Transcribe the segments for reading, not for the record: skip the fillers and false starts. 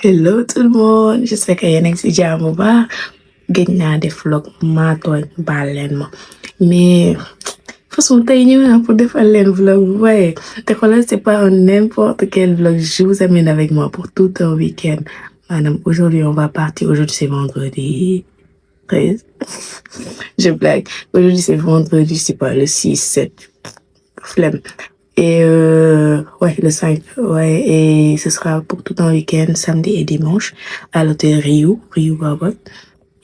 Hello tout le monde, j'espère que yéen a ngi si jàmm bu baax gëj naa def vlog maa tooñ baal leen ma mais façon tey ñëw naa pour defal leen vlog bu waaye te xoolal c'est pas un n'importe quel vlog, je vous amène avec moi pour tout un week-end. Maanaam aujourd'hui on va partir, aujourd'hui c'est vendredi 13 je blague, aujourd'hui c'est vendredi, c'est pas le 6, 7 flemme. Et ouais, le 5, ouais, et ce sera pour tout un week-end, samedi et dimanche, à l'hôtel Rio Babot.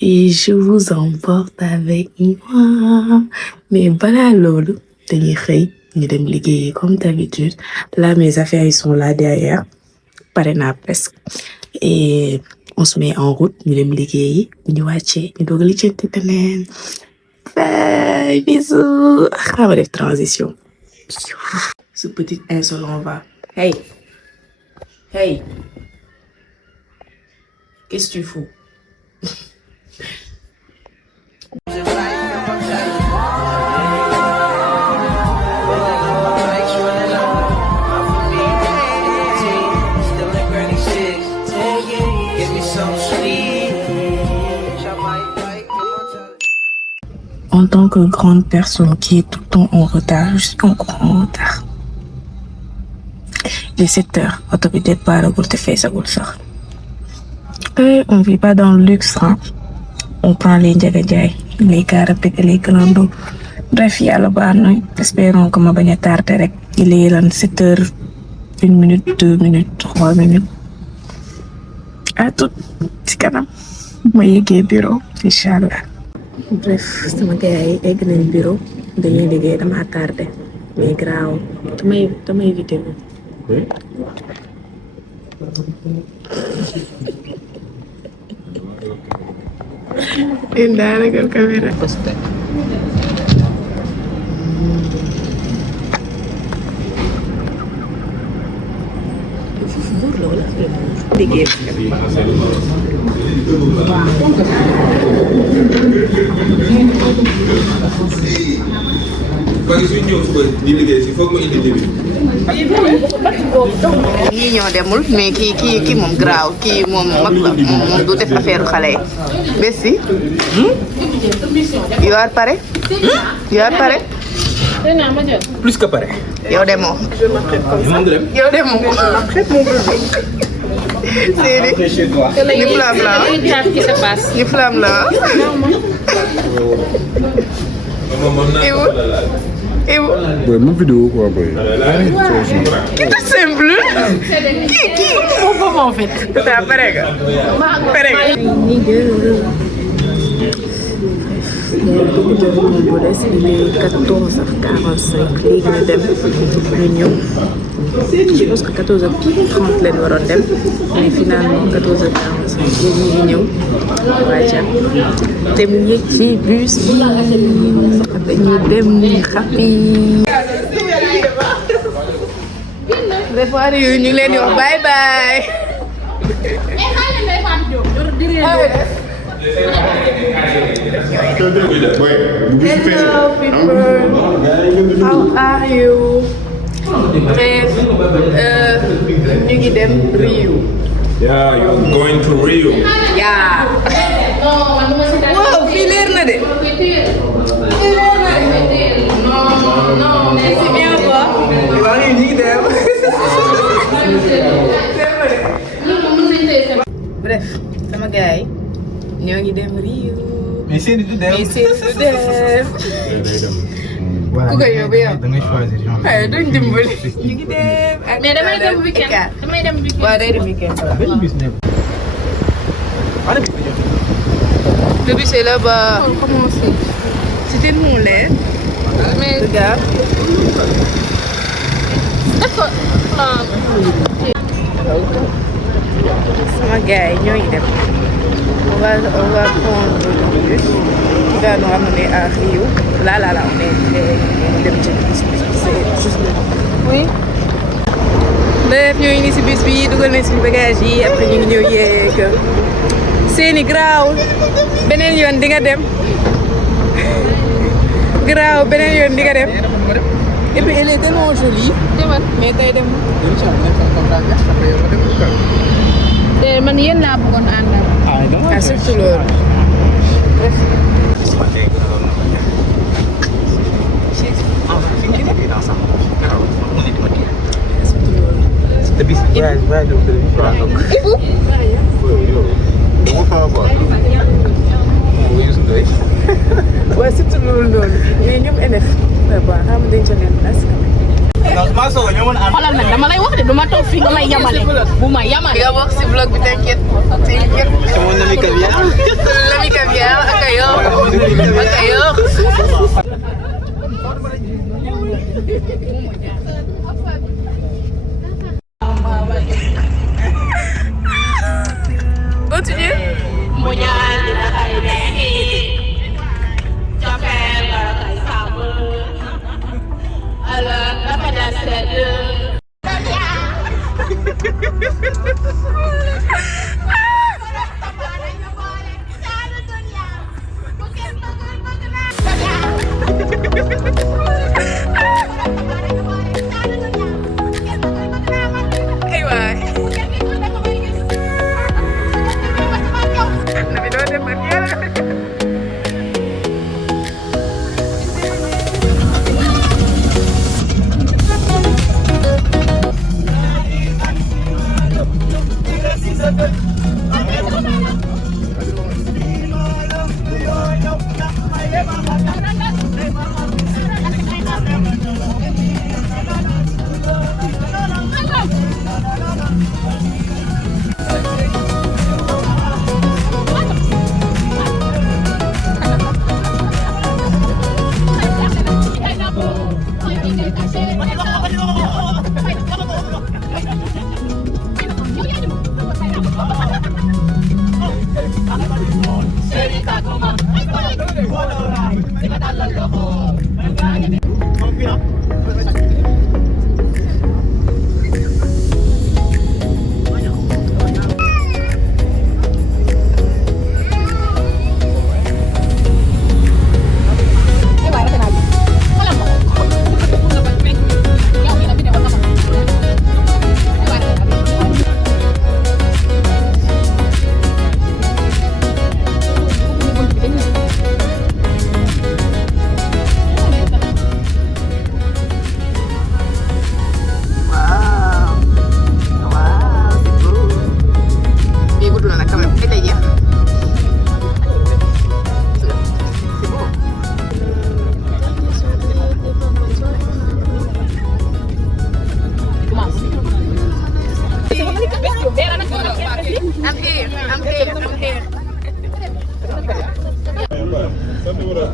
Et je vous emporte avec moi. Mais voilà, lolo, dañuy xëy ñu dem liggéeyi comme d'habitude. Là, mes affaires, ils sont là derrière. Pare naa presque. Et on se met en route, ñu dem liggéeyi, ñu wàccee, ñu doog a lijjanti teneen. Bye, bisous. On va def transition. Ce petit insolent va. Hey! Hey! Qu'est-ce que tu fous? En tant que grande personne qui est tout le temps en retard, je suis encore en retard. Il est 7 heures, oto bi départagul te feesagul sax. On vit pas dans le luxe, hein. On prend les Ndiaga Ndiaye, les cars rapides et les clando. Bref, yàlla baax na, espérons que ma bañ a tardé rek. Il est lan 7 heures, 1 minute, 2 minutes, 3 minutes. À tout ci kanam ma yeggee bureau, inchallah. Bref, sama gars yi egg nañ bureau, dañuy liggéey, dama tardé mais graaw damay vidéo. Daanaka caméra. liggéey. ñii ñoo demul mais kii moom graaw kii moom mag la moom du def affaire xale yi. Bessi. You are pare. You are pare. Plus que pare. yow demoo. yow demoo. c'est ni flamme là. ni flamme là. Et vous? Ouais, ma vidéo quoi, boy. Qui te simple? Qui? Comment en fait? C'est un perega. Perega. Il est 14h45. Léegi ñu dem ñu ñëw. Je pense que 14h30 leen waroon dem mais finalement 14h45 léegi ñu ñëw waaja te mu yëg ci bus bi dañuy dem xappi. des fois yooyu ñu leen di wax bye bye. Hello people, how are you? Bref, ñu ngi dem Rio. Yeah, you're going to Rio. Yeah. Wow, fii leer na de. Non, c'est bien quoi. Waaw ñu ngi dem. Bref, sama gars yi ñoo ngi dem Rio. Mais c'est du dem. Ku ko yóbbu yow. Da ngay choisir. Ay duñ dimbali. Ñu ngi dem ak mais damay dem weekend. Waaw day dem weekend. Benn bis ne. Le bus est là-bas. Comment c'est? C'était mon lait. Mais regarde. Sama gars yi ñoo ngi dem. On va prendre le bus qui va nous ramener à Rio. Là, on est dem ci bus bi, c'est juste là. Oui. Bref, ñoo ngi nii si bus bi dugal nañ suñu bagage yi après ñu ngi ñëw yeeg. Seeni graaw beneen yoon di nga dem. Graaw beneen yoon di nga dem. Et puis elle est tellement jolie. Mais tey dem. man man yéen laa bëggoon àndal. ah surtout loolu. Tapi saya ada television. waaye surtout loolu noonu mais ñoom NF. waaw xam nga denc leen place. xoolal nag dama lay wax de duma toog fii nga may yamale bu ma yamale. nga wax si vlog bi t'inquiète. Sama nami caviar. Nami caviar ak ayo. Ak ayo. Continue.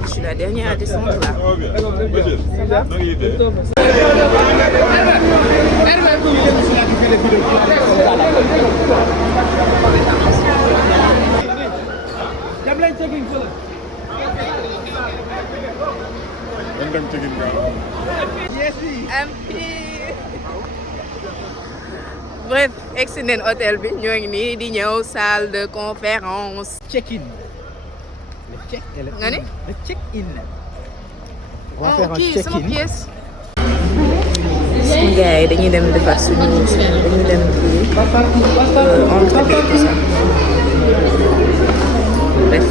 Je suis la dernière à descendre là. Bref, excellent hôtel bi ñoo ngi nii di ñëw salle de conférence. Check-in. Le check et le Nga ni? Le check-in. On va Oh, faire un ok, sama check-in. pièce. Suñu gars yi dañuy dem defar dañuy dem fii entre bi tout ça. Bref,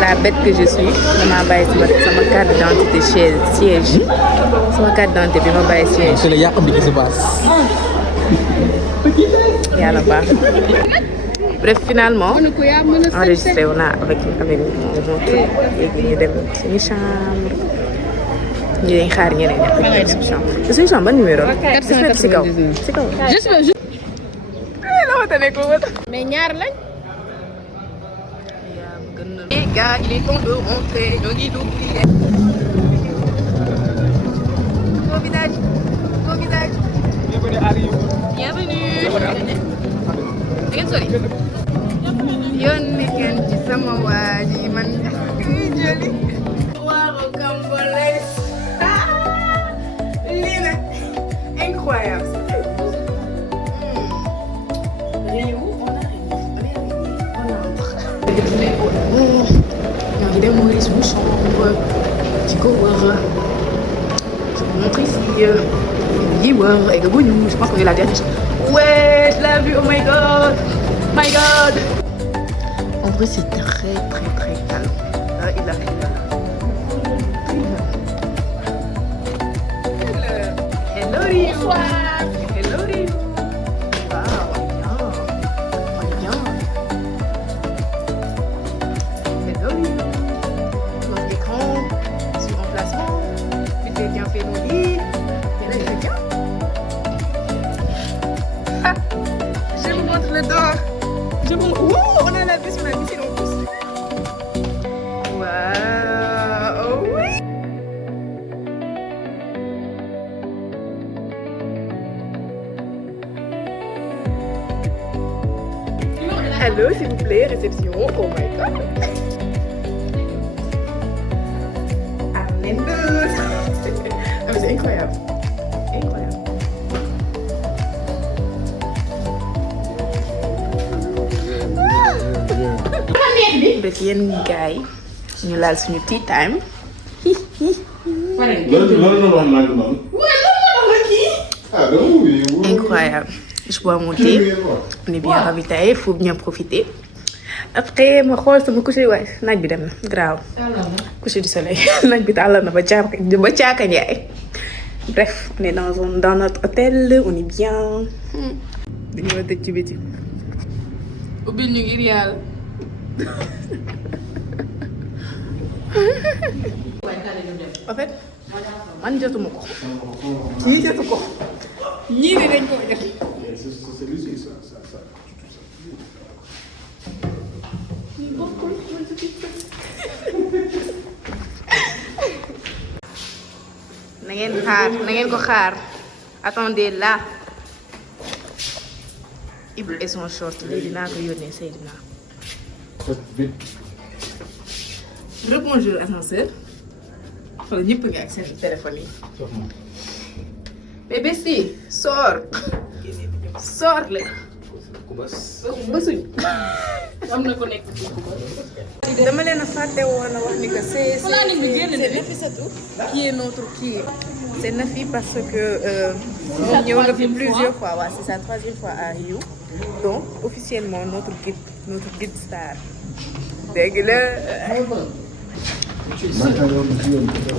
la bête que je suis dama bàyyi sama carte d'identité siège sama carte d'identité bi ma bàyyi siège. C'est le yàq bi qui se passe. Yàlla baax. Bref, finalement enregistré wu naa avec mon truc léegi ñu dem suñu chambre ñu dañ xaar ñeneen ñi suñu chambre te suñu chambre ban numéro si kaw si kaw la wata nekk wata mais ñaar lañ. les gars il est temps de rentrer ñoo ngi dugg beau visage bienvenue ngeen sori yoon nekkeen ci sama waa ji man ñuy jëli waaw Cambolaise lii nag incroyable ñoo ngi dem mooy suñu chambre ci ko wër je vous montre ici yi wër eggaguñu je pense que c'est la dernière chambre ouais je l'ai vu oh my god my god. En vrai, c'est très calme. Là, il a Hello, Ryu. Bonsoir. Hello, Ryu. Wow, on est bien. Hello, Ryu. Notre écran, sur emplacement. Puis quelqu'un fait nos lits. Et là, il est bien. Ah, je vous montre le dos. Ouh, on a la vue sur la piscine en plus. Waouh, oh oui. Allô, s'il vous plaît, réception. Oh my god. Amen. Ah, mais c'est incroyable. Incroyable. Bref, yéen gars yi ñu laal suñu tea time. Incroyable. Je bois mon thé. On est bien ravitaillé, faut bien profiter. Après ma xool sama coucher waay naaj bi dem na graaw. Coucher du soleil naaj bi tàllal na ba caaka njaay. Bref, on est dans notre hôtel, on est bien. Dañu war a tëj ci biti. Ubbil ñu ngir yàlla. En fait, man jotuma ko. Kii jotu ko. Ñii ne dañ ko jot. Na ngeen ko xaar. Attendez là. Ibou et son short léegi naa ko yónnee Seydina. Rebonjour ascenseur. Xool ñëpp nga ak seen téléphone yi. Mais Bessie, sors. Sors le. Bësuñ. Am na ko nekk. Dama leen a fàtte woon a wax ni que c'est Nafissatou qui est notre kii. C'est Nafi parce que moom ñëw na fi plusieurs fois. Ouais, c'est sa troisième fois à Rio. Donc officiellement notre guide star. Dégg la.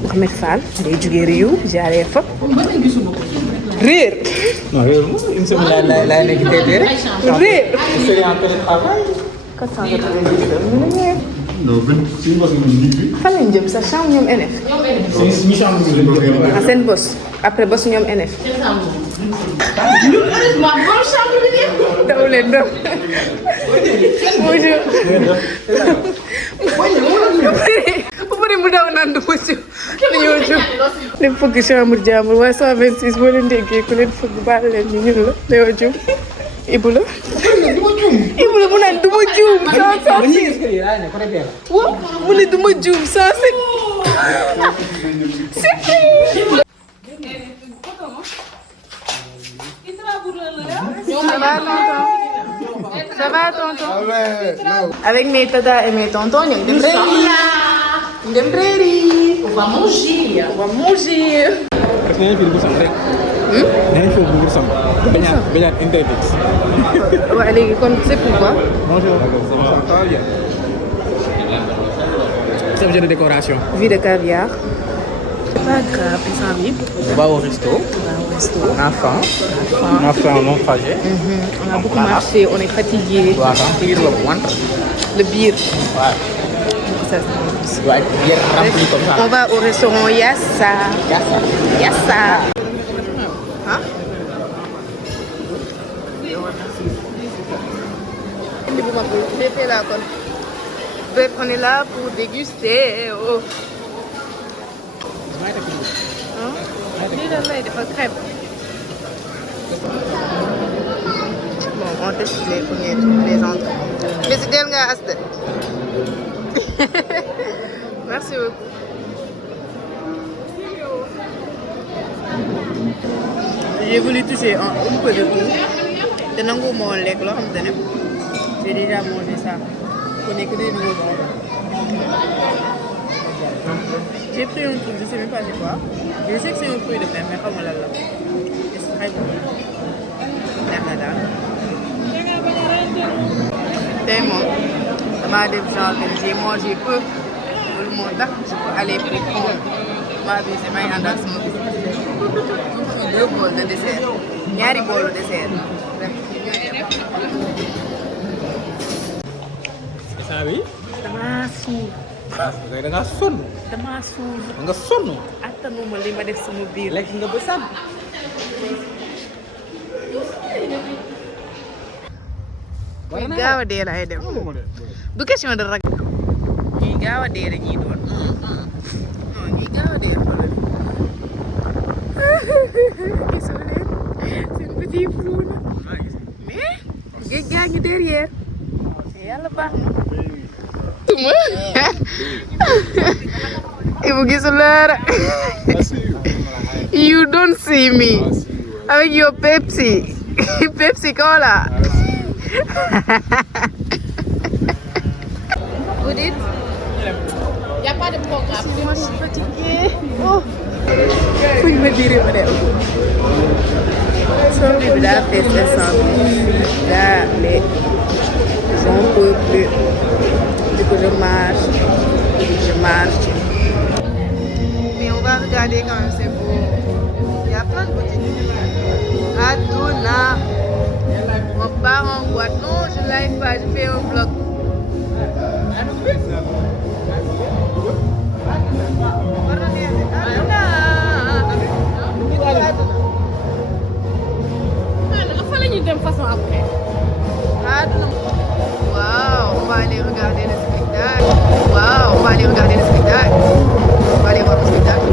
Mohamed Fall day jógee Rio jaaree fa. Réer. Non, réer une semaine laa nekk tey rek. Réer. C'est en télétravail. 490. Non, c'est une façon de dire. Fan lañ jëm sa chambre ñoom NF. C'est une chambre de Ah seen boss après boss ñoom NF. Daw leen daw. Bonjour. Bu pare mu daw naan du monsieur. Dañoo jóg. Leen fëgg chambre jàmbur waaye 126 boo leen déggee ku leen fëgg baal leen ñu ñun la dañoo jóg. Ibou la. Ibou la mu naan du ma juum sans waaw mu ne du ma juum sans Ça va tonton? Avec mes tatas et mes tontons, ñu ngi dem réeri. On va manger. On va manger. Parce que nañ fi bu sam rek. Nañ fi bu sam. Bañaan interdit. Ouais, léegi kon c'est pourquoi? Bonjour. Ça va bien. C'est objet de décoration. Vie de caviar. C'est pas grave, instant bi. On va au resto. On a faim. On a fait un long trajet. On a beaucoup marché, on est fatigué. On va remplir le ventre. Le biir. Ouais. Ça, c'est On va être bien rempli comme ça. on va au restaurant Yassa. Yassa. Yassa. Hein? J'ai fait la conne. Bref, on est là pour déguster. Oh. Hein? Lii lan lay defal crêpe. Bon, on teste les premiers trucs, les entrées. Mais c'est del nga Asta. Merci beaucoup. J'ai voulu toucher un peu de tout. te nangu ma woon lekk loo xamante ne j'ai déjà mangé ça. On est que des nouveaux noms. J'ai pris un truc, je sais même pas c'est quoi. Je sais que c'est un fruit de mer, mais xamuma lan la. C'est très bon. Neex na daal. tey moom damaa def genre j'ai mangé peu loolu moo tax je peux aller pour prendre ma visite may ànd ak sama visite 2 bols de dessert ñaari boolu dessert saa bi. damaa suur. da ngaa sonn. damaa suur. nga sonn. attanuma li ma def sama biir. lekk nga ba sànn. kuy gaaw a dee laay dem. du question de rag. ñuy gaaw a dee dañuy doon. non ñuy gaaw a dee xoolal. gisoo leen seen petit flou na. mais géej gaa ngi derrière. yàlla baax na. Ibu gisul dara. You don't see me. Avec your Pepsi. Pepsi Cola. Vous dites? Il n'y a pas de programme. Moi, je suis fatiguée. Oh. Faut me dire, madame. Son bébé là fait 700 là, mais j'en peux plus. Du coup, je marche. Mais on va regarder quand même, c'est beau. Il y a plein de boutiques. Aduna. On part en boîte. Non, je ne live pas, je fais un vlog. Waouh, on va aller regarder le spectacle. Waouh, on va aller regarder le spectacle. On va aller voir le spectacle.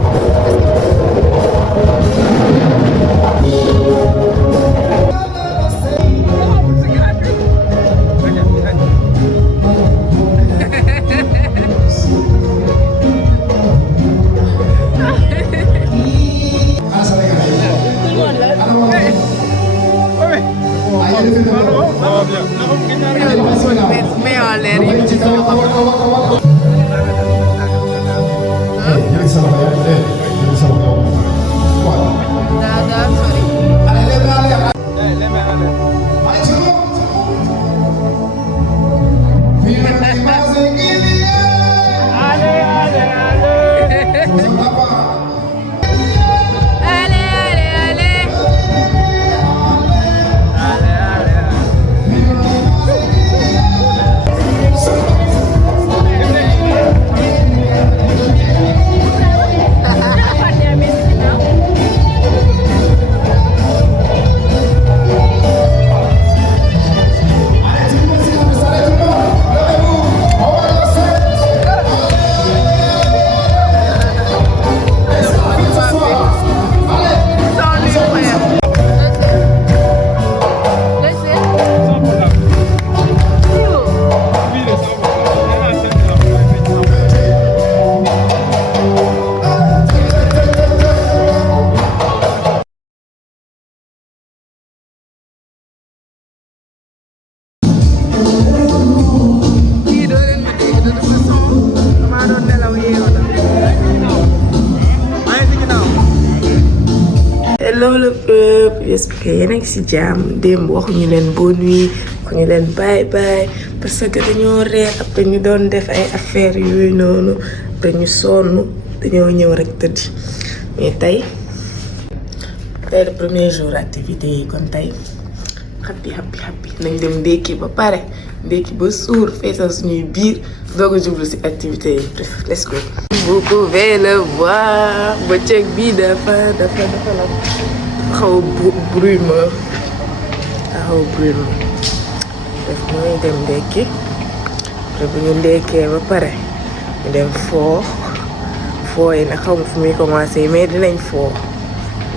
Mais en l'air, il dit Hello le peuple, j'espère que yéen a ngi ci jàmm. Démb waxuñu leen bonne nuit, waxuñu leen bye bye parce que dañoo reer après ñu doon def ay affaires yooyu noonu dañu sonn dañoo ñëw rek tëddi. Mais tey le premier jour activité yi kon tey happy nañ dem ndékki ba pare ndékki ba suur feesal suñuy biir doog a jublu ci activité yi. Bref, let's go. Vous pouvez le voir bëccëg bi dafa la xaw brumeux def mooy dem ndekki après bu ñu ndekkee ba pare ñu dem foo yi nag xaw ma fu muy commencé mais dinañ foo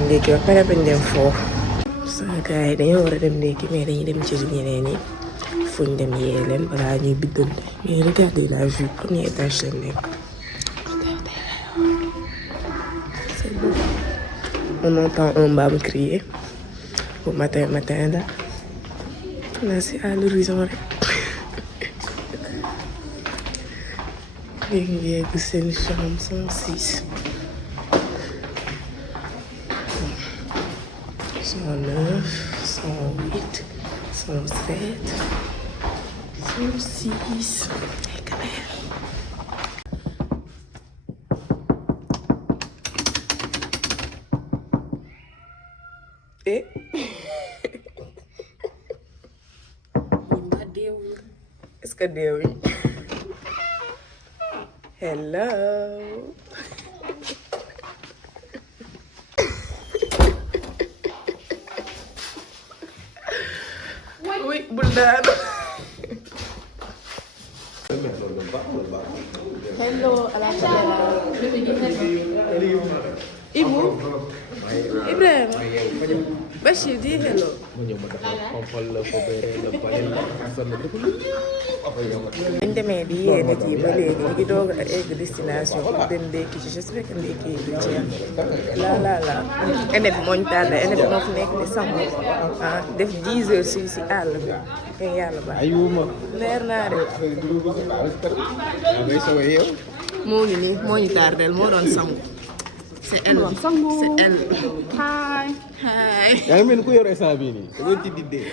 ndekki ba pare bañ dem foo sama gars yi dañoo war a dem ndekki mais dañuy dem jëli ñeneen yi fuñ dem yee leen balaa ñuy biddante mais regardez la vue premier étage lañ nekk. On entend un mbaam crier au matin là. Là c'est à l'horizon rek. Léegi ñu yegg seen chambre 106. 109, 108, 107, Saucisse. Quand même. Est-ce que deewuñ? Hello. Oui, bul daanu. Hello à la caméra. Ibu. Ibrahima. Bachir di hello. Dañ demee di yee nit yi ba léegi ñu ngi doog a egg destination pour dem ndékki ci j'espère que ndékki du jeex la ene bi moo ñu tardé ene bi moo fi nekk di sangu def 10 heures si àll bi te yàlla baax leer naa de moo ngi nii moo ñu tardel moo doon sangu c'est elle c'est elle hi yaa ngi mel ni ku yor instant bii nii da ngay ci diddee.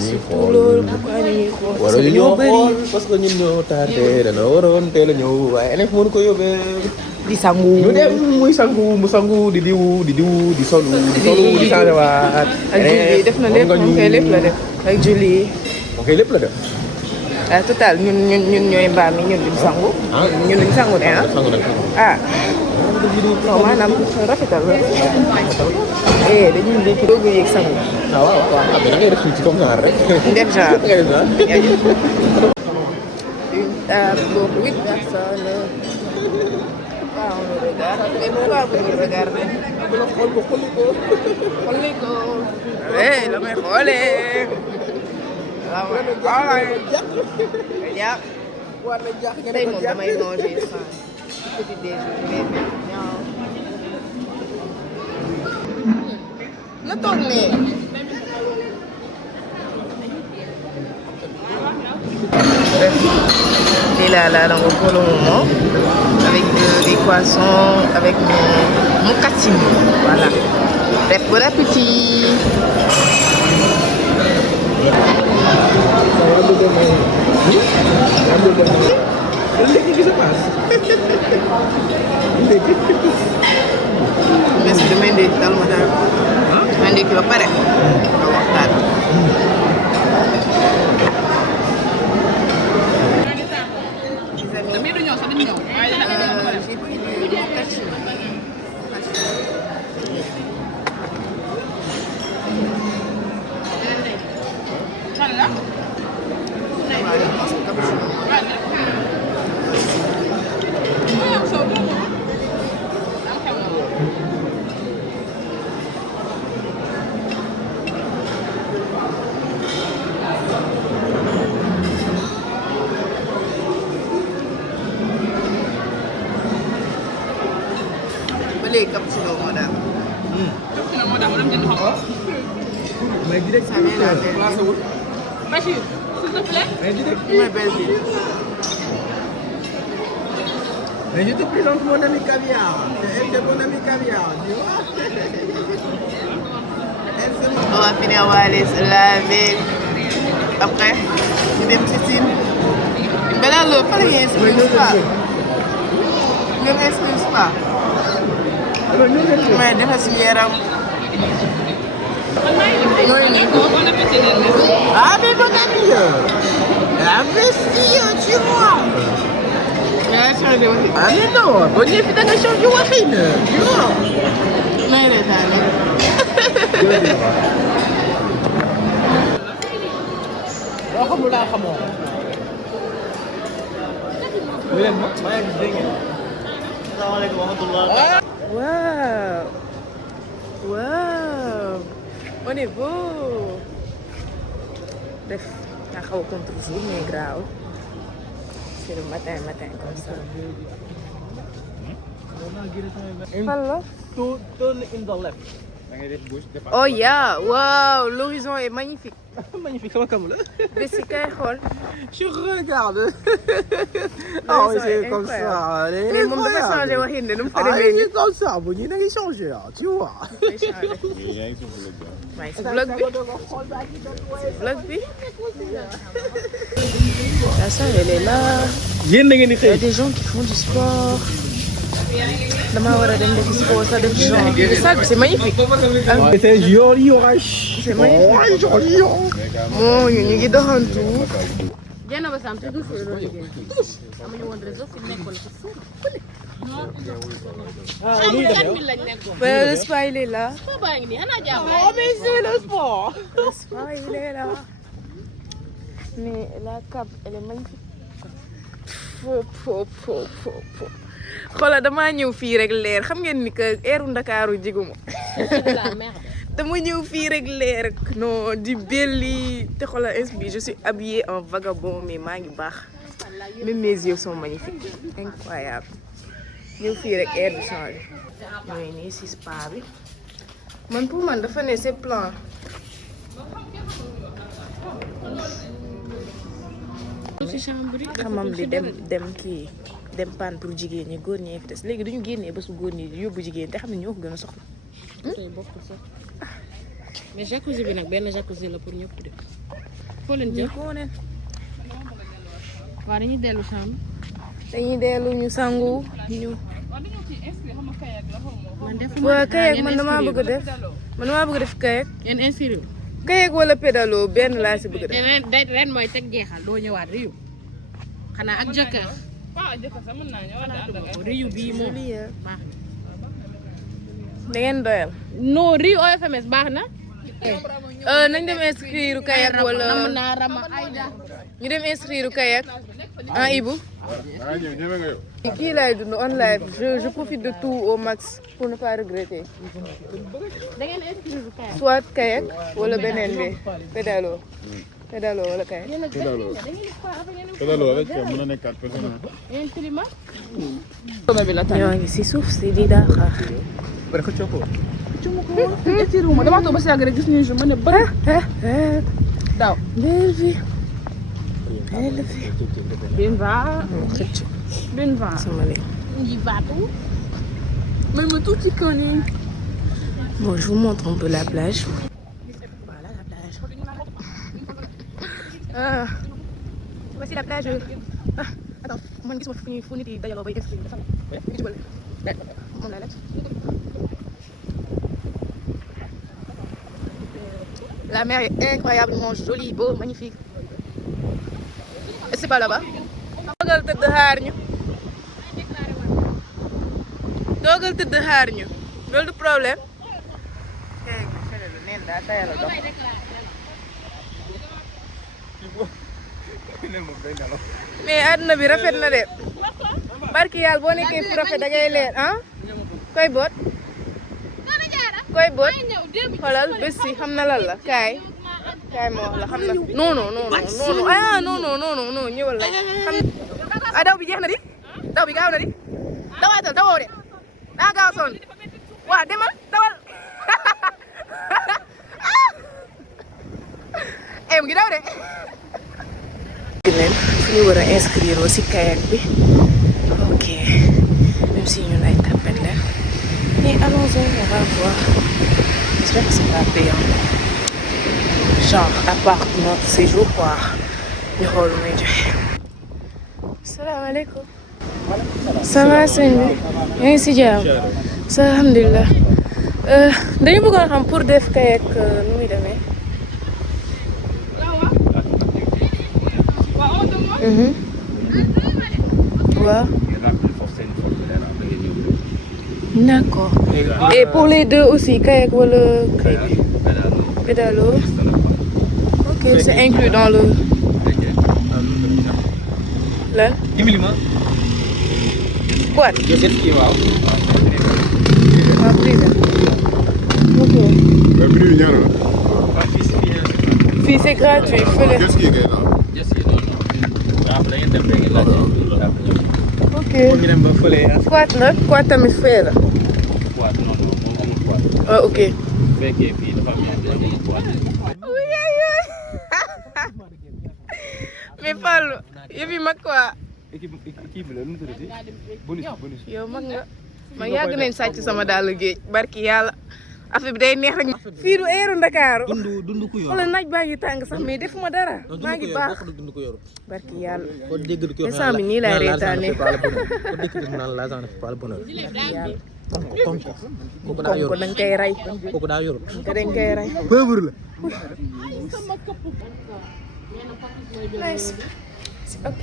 surtout loolu pourquoi ñuy xool waroon ñoo xool parce que ñun ñoo tardé dañoo waroon teel a ñëw waaye élève mënu ko yóbbee. di sangu ñu dem muy sangu mu sangu di diwu di solu di changé waat. ak julli def na lépp moom kay lépp la def ak julli ok lépp la def. total ñun ñooy mbaam yi ñun duñ sangu. ñun duñ sangu de non maanaam rafetal la. dañuy ndékki doog a yéeg sangu. waaw da ngay def ci comme ça rek. def genre. Une table pour 8 personnes. Pourquoi on le regarde? Mais pourquoi vous le regardez? Xooli ko. La may xoolee. Tey moom damay manger sans petit déjeuner na toog ne et là pour le moment avec des poissons avec mon casting voilà bon appétit. Merci damay ndékki dal ma daal damay ndékki ba pare nga waxtaan. J'ai pris du cashew. Léegi cappuccino moo daal. Cappuccino moo daal wala ngeen xam ko. Mais direct ça vient la place wul. Bachir, s'il te plaît. Mais direct. Mais belle vie. Mais je te présente mon ami Caviar. C'est mon ami Caviar, tu vois. On va finir, on va aller se laver. Après, ñu dem piscine. Mais là, le pas les excuse pas. Ne m'excuse pas. Mais defar suñu yaram. Ah mais bon ami investir tu vois. Ah mais non boo ñëwee fi da nga changé waxin tu vois. may la daal. loo xamul daa xamoo. Assalamualaikum warahmatullahi. Wow, wow, on est beau. Bref, yaa xaw a contre-jour mais grave. C'est le matin comme ça. Fan la? Turn in the left. Oh yeah, wow, l'horizon est magnifique. Magnifique, comment comme là? Bessie kay xool. Je regarde. Ah oui, c'est comme ça. mais moom dafa changé waxin de nu mu fa Ah, demee nii. c'est comme ça. Bon, il a changé, tu vois. dafay changé. maa ngi si vlog bi. vlog bi. La salle elle est là. Yéen da ngeen di Il y a xëy. des gens qui font du sport. damaa war a dem defi sport sax def genre. mais salle bi c'est magnifique. C'est un joli orage. c'est magnifique. Oh, joli. moo ñu ngi doxantu. Jenn ba sam te du fi doon liggéey. Amuñu woon réseau fi nekkoon ci suuf. Ah, lui, d'accord. Le spa il est là. Fa baa ngi nii ana jàmm. Oh, mais c'est le sport. Le spa il est là. mais la cave elle est magnifique. xoolal damaa ñëw fii rek leer xam ngeen ni que eeru Ndakaaru jiguma dama ñëw fii rek leer non di belli te xoolal inspi je suis habillée en vagabond mais maa ngi baax même mes yeux sont magnifiques incroyable ñëw fii rek air bi changé ñooy nii si spa bi man pour man dafa ne c'est plan xamam li dem kii dem pan pour jigéen ñi góor ñee fi des léegi duñu génnee ba su góor ñi yóbbu jigéen te xam ne ñoo ko gën a soxla. tey bokkul sax mais jacuzzi bi nag benn jacuzzi la pour ñëpp de. foo leen jëm koo ne waaw dañuy dellu chambre. dañuy dellu ñu sangu ñu. man def waaw kayak man damaa bëgg a def kayak. yéen inscrire wu. kayak wala pédalo benn laa si bëgg a def. ren mooy teg jeexal doo ñëwaat Riyu xanaa ak jëkkër. Riyu bii moom baax na. da ngeen doyal. non Riyu OFMS baax na. nañ dem inscrire kayak wala nam naa Rama Aïda. ñu dem inscrire kayak ah Ibou. kii laay dund on live je profite de tout au max pour ne pas regretter. da ngeen inscrire kayak. soit kayak wala beneen bi pédalo wala kayak. Pédalo avec mën na nekk 4 personnes. yéen climat. ñoo ngi si suuf si di daaxaar. dama toog ba si yàgg rek gis ñu ma ne bëri. daaw. belle vie. belle vie. Bin va. xëcc Bin va. sama léegi. Y va tout. Mais me tout y connaît. Bon, je vous montre un peu la plage. Voilà la plage. Voici la plage. Attends, man gisuma fu nit yi dajaloo bay inscrire dafa jubal. Moom laa laaj. La mer est incroyablement jolie, beau, magnifique. Et c'est pas là-bas. Toogal tëdd xaar ñu. Toogal tëdd xaar ñu. Loolu du problème. mais àdduna bi rafet na de barki yàlla boo nekkee fu rafet da ngay leer ah koy boot xoolal bés si xam na lan la kaay ma wax la xam na non ah non ñëwal la xam ah daw bi jeex na di daw bi gaaw na di dawaatal dawoo de daa gaaw sonn waaw demal dawal mu ngi daw de nen fu ñu war a inscrire aussi kayak bi ok même si ñun ay tapet la mais allons-y on va voir j'espère que c'est pas payant genre à part notre séjour quoi ñu xool muy joxe salaamaaleykum ça va sëñ bi yaa ngi si jàmm sa alhamdulilah dañu bëggoon xam pour def kayak nu muy demee waaw. D'accord. Et pour les deux aussi, kayak ou le pédalo. Ok, c'est inclus dans le. Là. Quoi? Ah, privé. Ok. Fii c'est gratuit. Ok. Quat nag quat tamit fee la. ah ok. mais Fallou yëf yi mag quoi. équipe bi la nu mu tuddati bonus. yow mag nga man yàgg nañ sàcc sama dàll géej barki yàlla affaire bi day neex rek. fii du eeru Ndakaaru. dund ku yor. wala naaj baa ngi tàng sax mais defuma dara. maa ngi baax dund ko yor. barki yàlla. ko dégg ko instant bi nii laay reetaanee. ko dégg ko naan l'argent ne fait pas le bonheur. yàlla. tonko kooku daa yor ko dañ koy rey. kooku daa yor. ko dañ koy rey. pauvre la. nice. ok.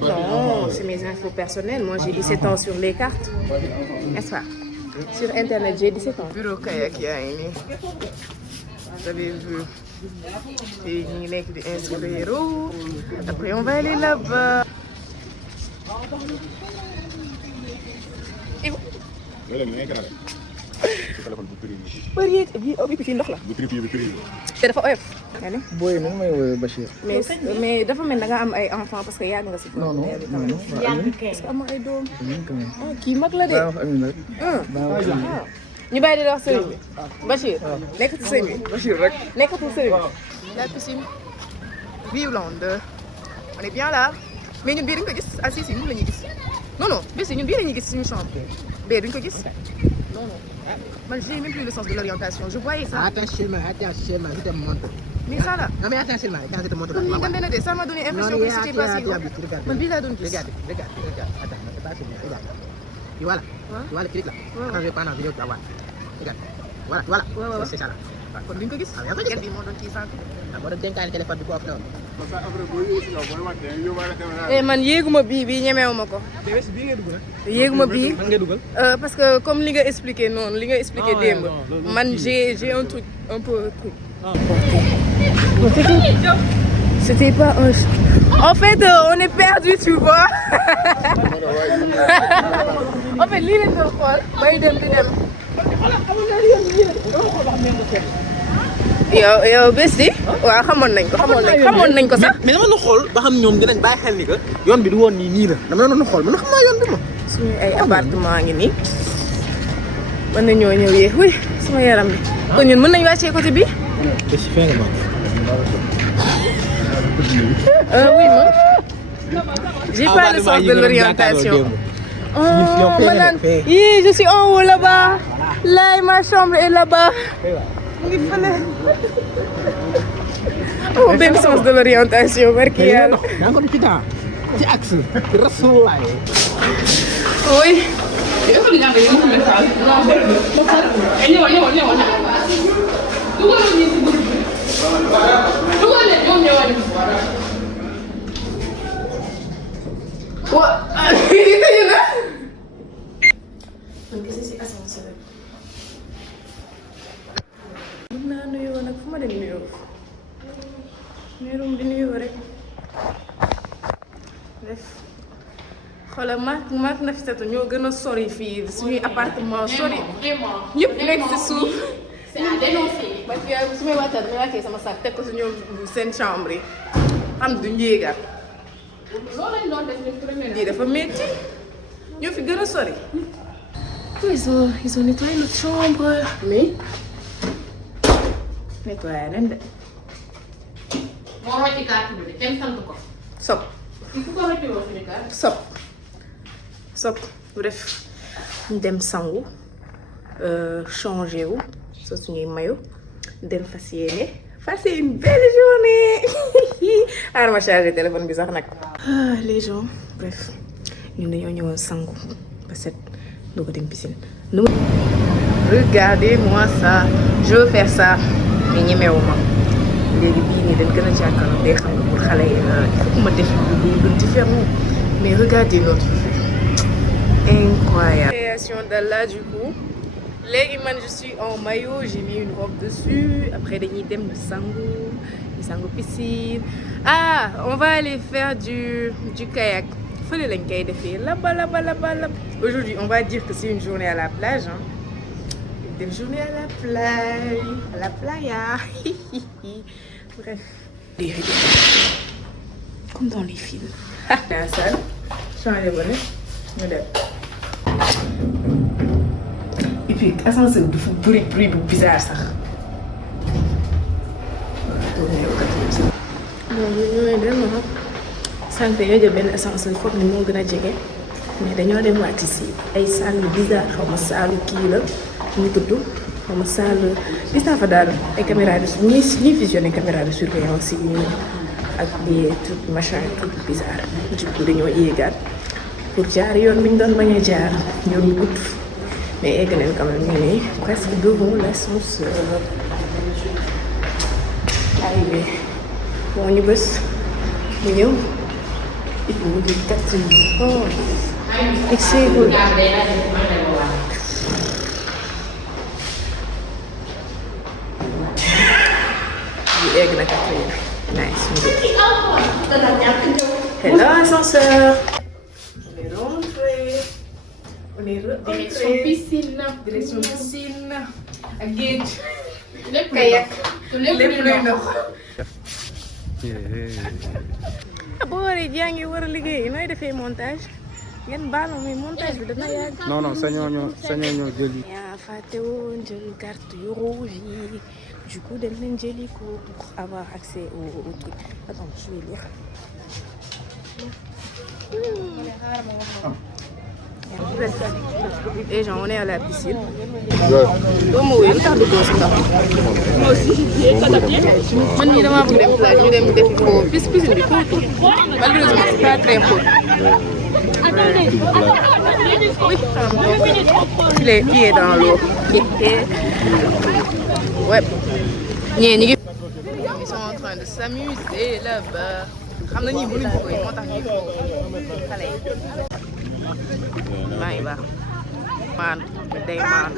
Non, c'est mes infos personnelles. Moi, j'ai 17 ans sur les cartes. N'est-ce pas? Sur Internet, j'ai 17 ans. Bureau kayak yaa ngi nii. Vous avez vu. Et ñu ngi nekk di inscrire. Après, on va aller là-bas. bëri bi fii ndox la. te dafa oyof. booy nu may woowee Bachir. mais dafa mel da nga am ay enfants parce que yàgg nga si. non non yàgg kay parce que am ay doom. kii mag la de. ñu bàyyi di wax sëriñ bi. Bachir nekkatu sëriñ bi. Bachir rek. nekkatul sëriñ bi. la piscine Violande. On est bien là. mais ñun bii dañu ko gis ah si ñun la ñuy gis. non non bii si ñun bii la ñuy gis suñu chambre. bee duñ ko gis. non non. Moi, j'ai même plus le sens de l'orientation. Je voyais ça. Attends, je te montre. Mais ça là. Non mais attends, quand je te montre. Ça m'a donné l'impression que c'était pas si. Man bii laa doon gis. Regarde. Attends, c'est pas celui-là. Regarde. Tu vois là. Tu vois le clic là. Quand je vais prendre la vidéo, tu vas voir. Regarde. Voilà. Ouais. C'est ça là. kon duñ ko gis. Quel bi moo doon kii sànq. Moo doon dénkaane téléphone bi ko wax noonu. man yéeguma bii ñemewuma ko. bii ngay dugg nag. yéeguma bii. man ngay dugal. parce que comme li nga expliqué noonu li nga expliqué démb. man j'ai un truc un peu truc. C'était pas un. En fait, on est perdu, tu vois. En fait, lii lañ doon xool bay dem di dem. yow bés di. waaw xamoon nañ ko sax. mais dama doon xool ba xam ñoom dinañ bàyyi xel ni que yoon bi du woon nii la dama doon xool man xam naa yoon bi moom. suñu ay appartement ngi nii. mën nañoo ñëw yee oui sama yaram bi. kon ñun mën nañu wàccee côté bi. te si fin nga oui ma. j'ai pas le sens de l'orientation. Je suis en haut là-bas. Là, ma chambre est là-bas. mu ngi fële. Oh, même sens de l'orientation barki yàlla. daa ko ci temps ci axe Rasulullah. oui. mën naa nuyoo nag fu ma dem nuyoo di nuyoo rek def xoolal maak Nafisatu ñoo gën a sori fii suñuy appartement sori ñëpp nekk si suuf c'est à dénoncer parce que su may wàccaat damay wàccee sama sac teg ko si ñoom seen chambre yi xam duñ yéegaat loolu lañ doon def lii dafa métti ñoo fi gën a sori ils ont nettoyé notre chambre mais nettoyé nañ de. moo rocci carte bi de kenn sant ko. sob. il faut que rocci woo suñu carte. sob bu def ñu dem sangu changé wu so suñuy mayo dem fas yéene passer une belle journée. xaaral ma chargé téléphone bi sax nag. les gens bref ñun dañoo ñëwoon sangu ba set doo ko dem piscine. Regardez-moi ça je veux faire ça mais ñemewuma léegi bii nii dañ gën a jàkkaarloo day xam nga pour xale yi il faut que ma def lu différent mais regardez notre vue incroyable. Création d'Allah du coup léegi man je suis en maillot j'ai mis une robe dessus après dañuy dem le sangu piscine on va aller faire du kayak fële lañ koy defee là-bas. Aujourd'hui on va dire que c'est une journée à la plage une journée à la playa. Bref. Des rideaux. Comme dans les films. La salle. Changer bonnet. ñu dem. Et puis ascenseur dafa bruit bu bizarre sax. ñooy dem sànq ñoo jël benn ascenseur foog ni moo gën a jege mais dañoo dem wàcc si ay salle bizarre xaw ma saalu kii la ñu tudd xaw ma salle gis naa fa daal ay caméra de ñuy visionné caméra de surveillance yi nii ak des trucs machin tout bizarre du coup dañoo yéegaat pour jaar yoon bi ñu doon bañ a jaar yoon bu gudd mais egg nañ quand même ñu ne presque devant l'ascenseur arrivé bon ñu bës mu ñëw it mu ngi 4 minutes oh exeegul bi egg na 4 minutes nice mu ngi hello ascenseur on est rentré on est rentré direction piscine ak géej lépp kayak lépp luy ndox boo waree jàngi war a liggéey nooy defee montage ngeen baal ma mais montage bi dana yàgg. non sañoo ñoo jëli. yaa fàtte woon jël carte yu rouge yi du coup dem nañ jëli ko pour avoir accès au truc attends je vais lire. Et genre on est à la piscine. doo ma wéy lu tax duggoo si ndox moi aussi man ñii damaa bëgg dem plage ñu dem defi foofu piscine bi foofu malheureusement c'est pas très fort. Oui, il est dans l'eau. Ouais. Ils sont en train de s'amuser là-bas. xam na ñi mënuñ ko moo tax ñuy foofu xale yi maa ngi baax maan day maan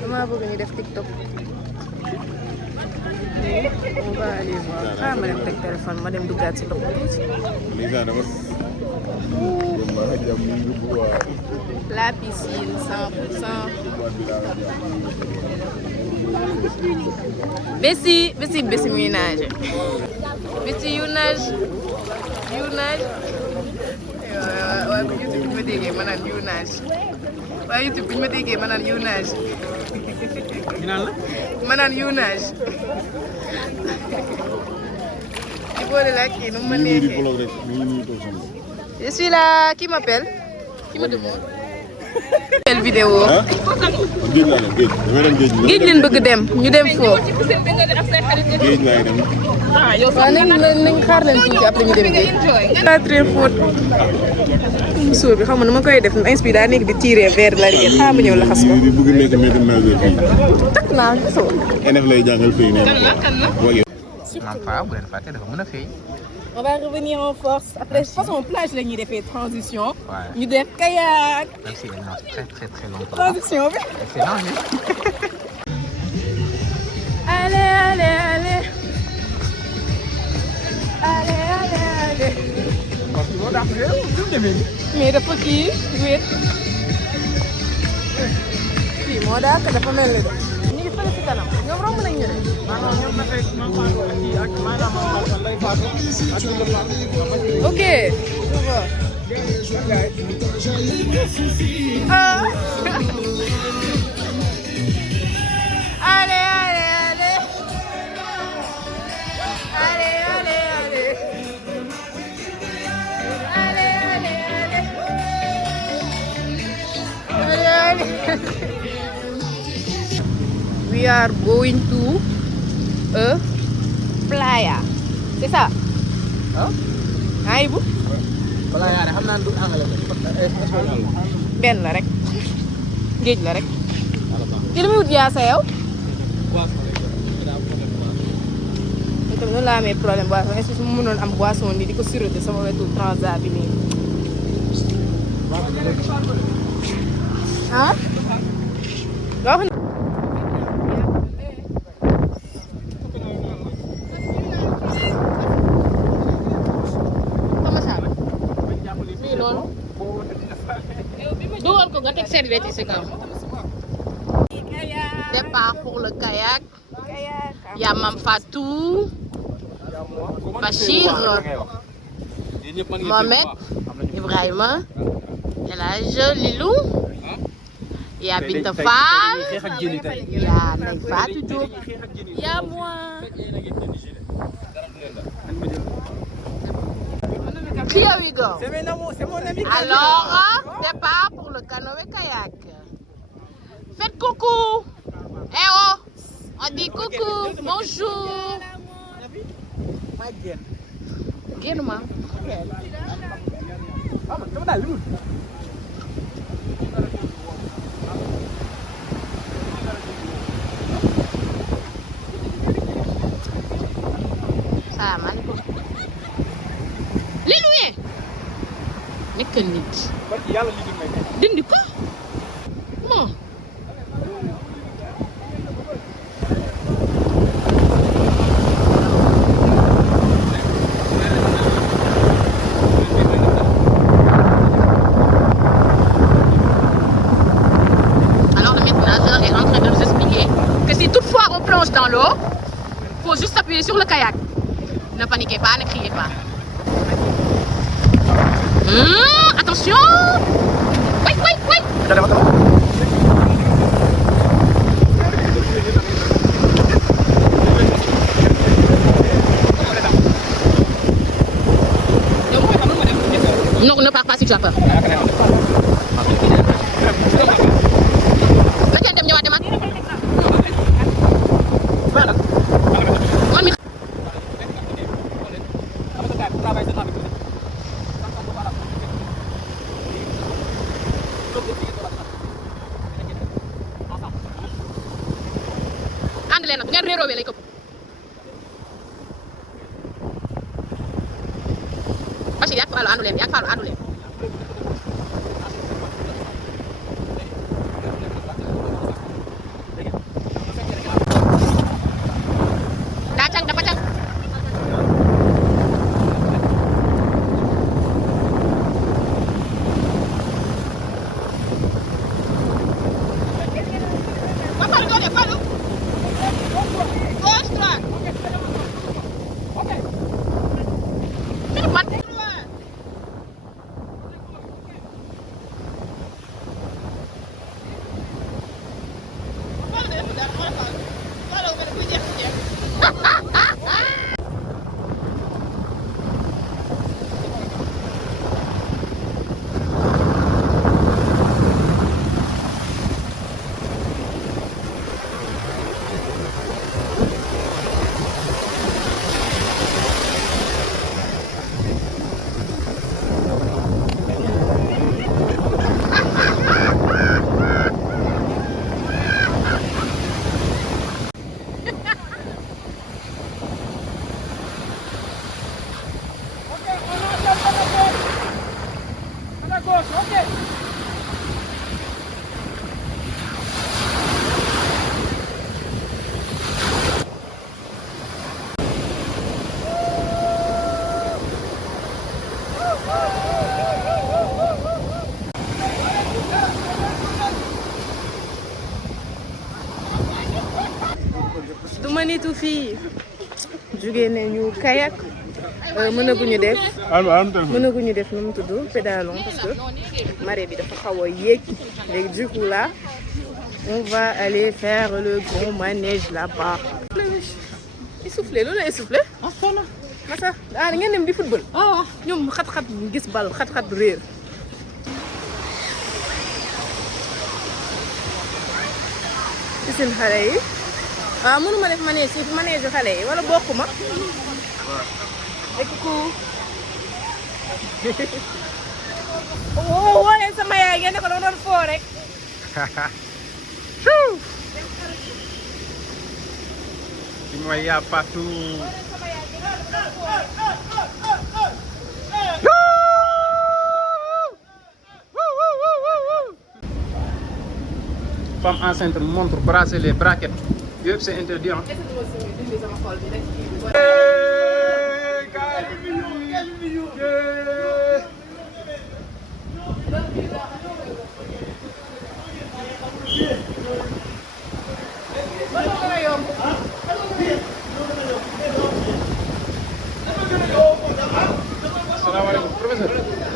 dama bëgg ñu def TikTok on va aller voir ma dem teg téléphone ma dem duggaat si ndox la piscine 100%. Bessie muy nage. Bessie you nage. waaye bu YouTube bi ma déggee ma naan you nage. waaye YouTube bi ma déggee ma naan you nage. ma naan you nage. di boole la kii nu mu ma neexee. Je suis là, qui m'appelle? Qui me demande? Quelle vidéo? Géej leen bëgg dem ñu dem foofu. Géej laay dem. waaw nañ xaar leen tuuti après ñu dem géej. Pas très fort. Musoor bi xam nga nu ma koy def inspire daa nekk di tirer vers l'arrière xaaral ma ñëw laxas ko. di bëgg nekk maître nageur fii. takk naa gisoo. NF lay jàngal fii ne. maam Faa bu leen fàtte dafa mën a feeñ. On va revenir en force. Après, je pense qu'on plage la nuit de faire transition. Ouais. Nous devons kayak. Même si elle marche très longtemps. Transition. Excellent. Allez. Mais dafa kii wéet. fii moo daal dafa mel ni ñu ngi fële si kanam ñoom romb nañ ñu de. Ok. Ah. Allez. We are going to a playa. C'est ça? Ibu? Playa de xam naa du anglais benn la rek. Géej la rek. Ki lu muy wut yaa sa yow? Itam noonu laa amee problème boisson est-ce que su ma mënoon am boisson nii di ko siroter sama wetu transat bi nii. Ah? dugal ko nga teg serviette yi si kaw. Départ pour le kayak. Il y a Mam Fatou, Bachir, Mohamed, Ibrahima, El Hadj Lilou, yaa Binta Fall yaa Ndeye Fatou Diop yaa moi. Here we go. Alors, départ pour le canoë-kayak. Faites coucou. Eh oh, on dit coucou, bonjour. Génn ma. Salaamaaleykum. Lii lu wee. nekk nit. dindi ko. bon. Alors le maître nageur est en train de nous expliquer que si toutefois on plonge dans l'eau, il faut juste appuyer sur le kayak. Ne paniquez pas, ne criez pas. Attention! Oui, oui, oui! Non, ne pars pas si tu as peur. ànd leen nag bu ngeen réeroowee lay këpp Bachir yaa Fallou àndu leen yaa Fallou àndu leen daa càng dafa càng du ma nitu fii jóge nañu kayak mënaguñu def nu mu tudd pédalon parce que marée bi dafa xaw a yéeg léegi du coup là on va aller faire le grand manège là-bas. essoufflé loolu la essoufflé. masa da ngeen dem di football. ñoom xat-xat gis bal xat-xat réer. ci seen xale yi. waaw mënuma def manège ci manège xale yi wala bokkuma. coucou. woo leen sama yaay ngeen ne ko doon foo rek. mooy yaa partout. Femme enceinte montre bracelet braquette yëpp c'est interdit. Salaamaaleykum professeur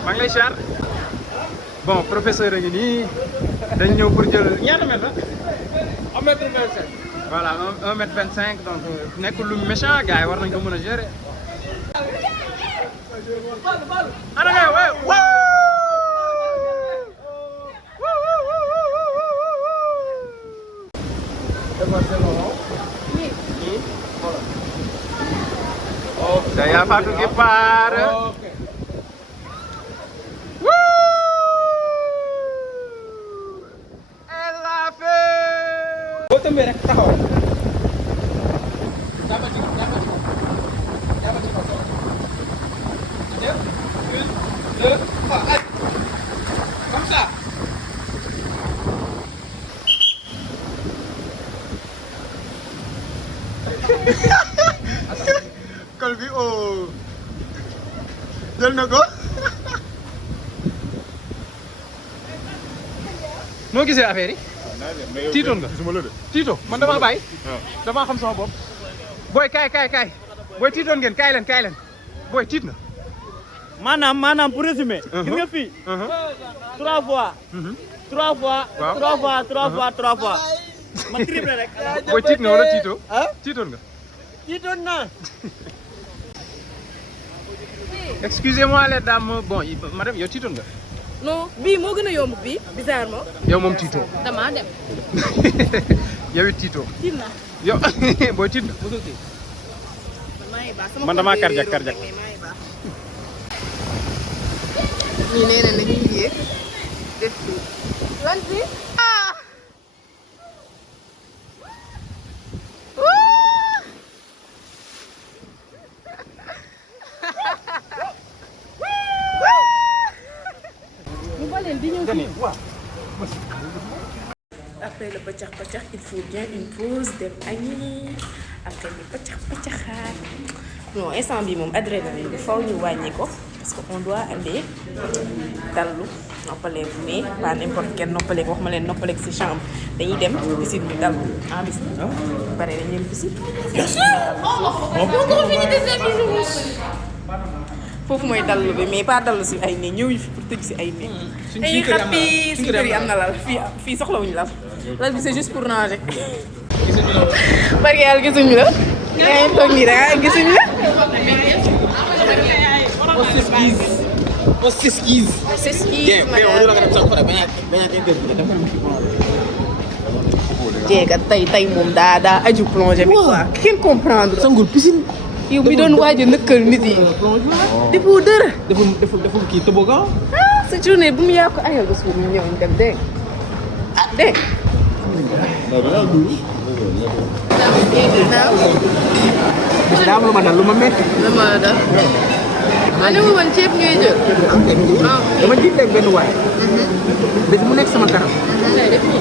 maa ngi lay ziar bon professeur a ngi nii dañ ñëw pour jël ñaata mètre la 1m25 voilà 1m25 donc nekkul lu méchant gars yi war nañ ko mën a gérer ana ngay wow Saya Fatou qui part. Elle l'a fait. Boo tëmbee rek taxaw. Comme ça. Kol bi oh jël na ko noo gisee affaire yi tiitoon nga tiito man damaa bàyyi damaa xam sama bopp booy kaay booy tiitoon ngeen kaay leen booy tiit nga maanaam pour résumer gis nga fii 3 fois 3 fois ma triplé rek booy tiit nga wala tiito tiitoon nga tiitoon naa excusez-moi les dames bon madame yow tiitoon nga non bii moo gën a yomb bii bizarrement. yow moom tiitoo damaa dem. yow it tiitoo tiit naa. yow booy tiit nga mosul tiit man damaa cardiaque ñii nee na dañuy yéeg def tuut. lan fi après le paccax il faut bien une pause dem añi après ñu paccaxaat non instant bi moom adrénaline bi faw ñu wàññi ko parce que on doit aller dallu noppaleeku mais pas n'importe quel noppaleeku wax ma leen noppaleeku ci chambre dañuy dem piscine bi dallu en piscine bare dañ leen piscine foofu mooy dallu bi mais pas dallu ci ay néeg ñëwuñu fi pour tëj ci ay néeg ay xappi suñu kër yi am na lal fii soxlawuñu lal lal bi c'est juste pour ranger barke yàlla gisuñu la yaa ngi toog nii rek gisuñu la on s'esquisse jeega tey moom daa aju plongé bi quoi kenn comprendre sangul piscine yow mi doon waaj a nëkkal nit yi defoo dara deful kii toboggan sa journée bu mu yàqu ayal ba suur ñu ñëw ñu dem dégg dégg daa am lu ma dal lu ma metti lan moo la dal ma ne woon ceeb ngay jël dama jiit rek benn waay bés mu nekk sama kanam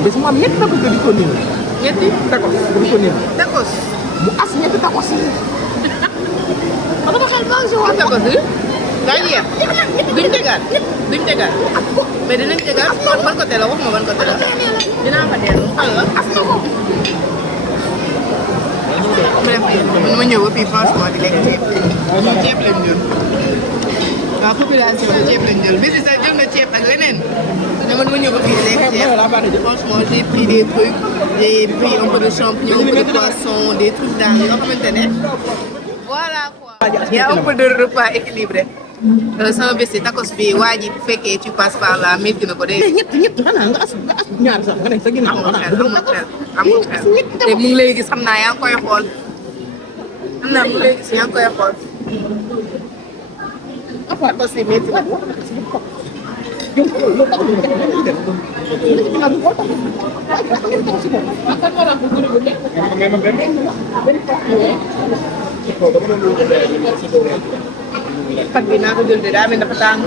bés mu am ñetti takos di ko nii ñetti takos di ko nii tacos mu as ñetti takos yi ma dama xel maa ngi si wax tacos yi daa jeex duñ tegaat mais dinañ tegaat ban côté la wax ma ban côté la dinaa fa dellu xal la as na ko man ma ñëw ba fii franchement di lekk ceeb lañ jël waaw population bi ceeb lañ jël bisi sax jël na ceeb ak leneen mais man ma ñëw ba fii di lekk ceeb franchement j'ai pris des trucs j'ai pris un peu de champignon un peu de poisson des trucs daal yoo xamante ne voilà quoi y a un peu de repas équilibré sama bés tacos bi waa ji bu fekkee tu passes par là métti na ko de ñett xanaa nga as ñaar sax nga nekk sa ginnaaw amul xel te mu ngi lay gis xam naa yaa ngi koy xool xam naa mu ngi lay gis yaa ngi koy xool tacos bi métti na pat bi naa ko jël de daa mel dafa tàng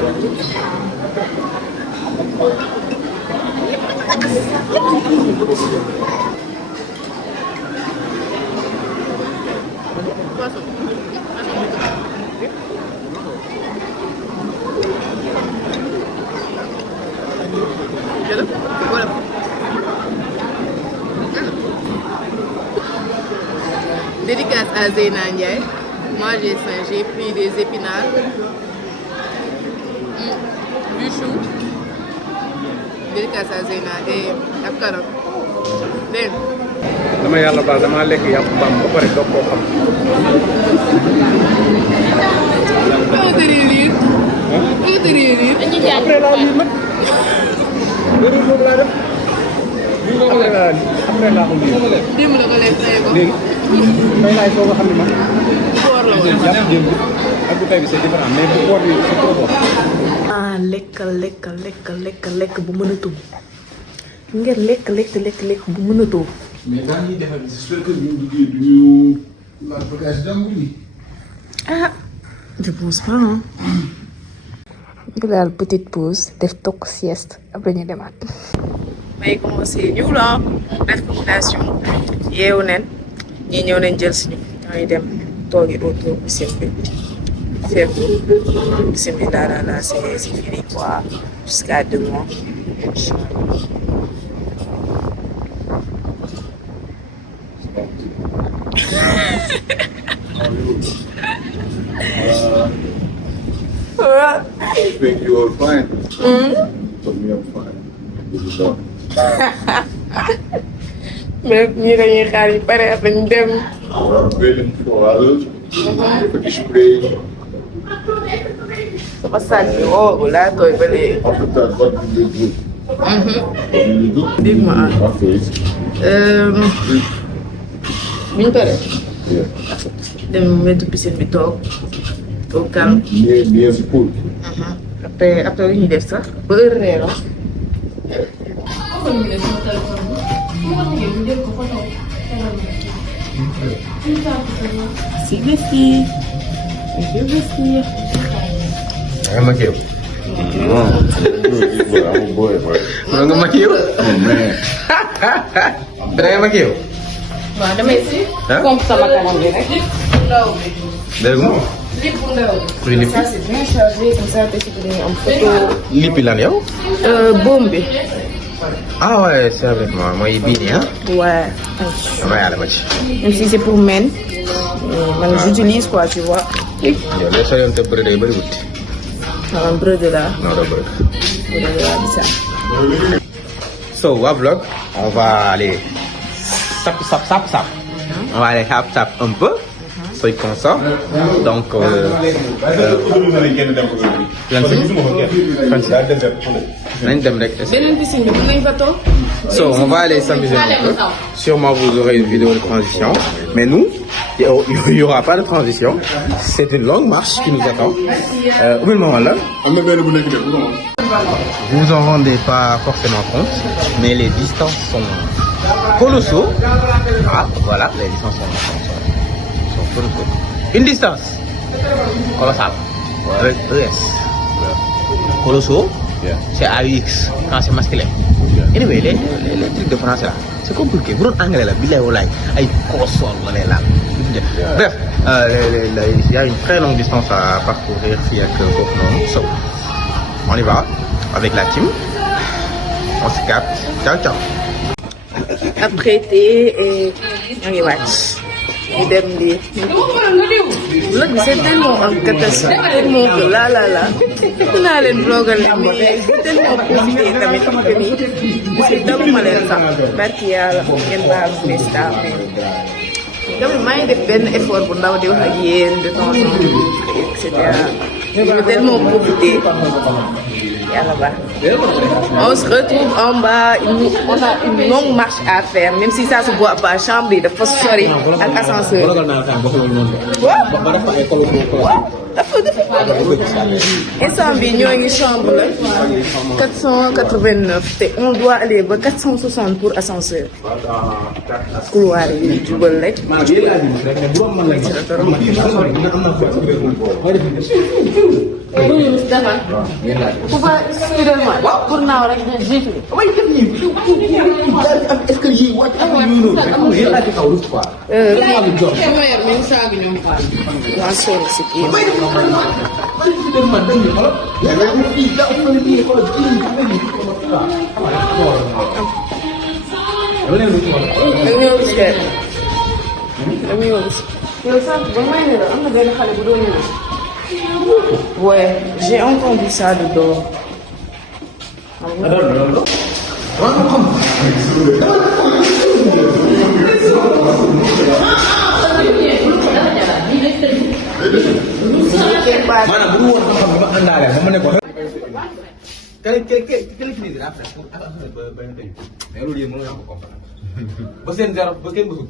dédicace à Zeyna Ndiaye. Moi j'ai pris des épinards, du chou, dédicace à Zeyna ak Karol dégg dama yàlla baal damaa lekk yàpp mbaam ba pare doog koo xam. après laa lii nag. léegi boobu laa def. après laa ko lii. démb la ko lekk tey ko. léegi tey laay soog a xam ne man. boor la woon. yàpp démb ak bu tey bi c'est différent mais bu boor bi c'est trop bon. ah lekk bu mën a tudd ngeen lekk bu mën a tudd. mais daan ñuy defal j'espère que ñu duggee du ñu laal bagage jàmbur yi. ah je pense pas hein. ñu daal petite pause def toog sieste après ñu demaat. may commencé ñëw la def combination yeewu nen ñii ñëw nañ jël si ñu ñooy dem toogi autour piscine bi c'est bon piscine bi daal c'est fini quoi jusqu'à demain inchallah. I think you are fine. For me, I'm fine. This is all. mais ñii dañuy xaar yi pare dañ dem. Waiting for others. For the spray. sama sac bi woo laa tooy ba léegi. After that, what do you do? What do you do? Big man. After it. biñ paree Yeah. dem wetu piscine bi toog calme. Near the pool. après li ñuy def sax ba heure reer la. si vesti. nga maquillé wu. No, I'm a boy, boy. mën nga maquillé wu. Oh, man. da ngay maquillé wu. waaw damay si. ah pompe sama kanam bi rek. ndaw bi. dégg nga. lip bu ndaw bi. luy lippi. ça c'est bien chargé comme ça te ci dañuy am photo. lippi lan yow. boom bi. ah ouais c'est vrai mooy bii nii ah. ouais. dama yàlla ma ci. même si c'est pour men. man j'utilise quoi tu vois. yow de soo yoon te bëri day bëri wut. un breu de là. non doo bëri. breu de là bi ça. So, wa vlog, on va aller sap. On va aller sap un peu. Soy consort. Donc, beneen piscine bi mën nañ fa toog. So, on va aller s'amuser un peu. Sûrement, vous aurez une vidéo de transition. Mais nous, il n'y aura pas de transition. C'est une longue marche qui nous attend. Au même moment là, vous vous en rendez pas forcément compte, mais les distances sont colossaux. Ah, voilà, les distances sont colossaux. Une distance colossale avec ES. Colossaux, c'est AUX quand c'est masculin. Anyway, les trucs de français là, c'est compliqué. Vous êtes anglais là, bilay olay, ay colossal wala là. Bref, il y a une très longue distance à parcourir fii ak foofu noonu. So, on y va avec la team. On se capte. Ciao, ciao. apprêté et ñoo ngi wàcc. ñu dem di. vlog bi c'est tellement en catastrophe tellement que là. mën naa leen vlogal leen mais c'est tellement profité tamit que ni parce que daluma leen sax barki yàlla ngeen baal mes star tamit maa ngi def benn effort bu ndaw di wax ak yéen de temps en temps et cetera ñu tellement profité yàlla baax. On se retrouve en bas, on a une longue marche à faire, même si ça se voit pas. Chambre yi dafa sori ak ascenseur. Instant bi ñoo ngi chambre la 489 te on doit aller ba 460 pour ascenseur. couloir yi jubal rek. pour naaw rek de jiitu. Est-ce que yii wàcc ak ñu waa sol si kii. dañoo gis kenn. dañoo gis. yow sànq ba may ne la am na benn xale bu doon ñëw. ouais j'ai entendu ça de dehors. maanaam bu dul woon xam-xam bi ma àndaale ba ma ne ko. quel équilibre après pour avancer ba nga tey mais loolu yëpp mën nga ko comprendre ba seen zéro ba kenn bësul.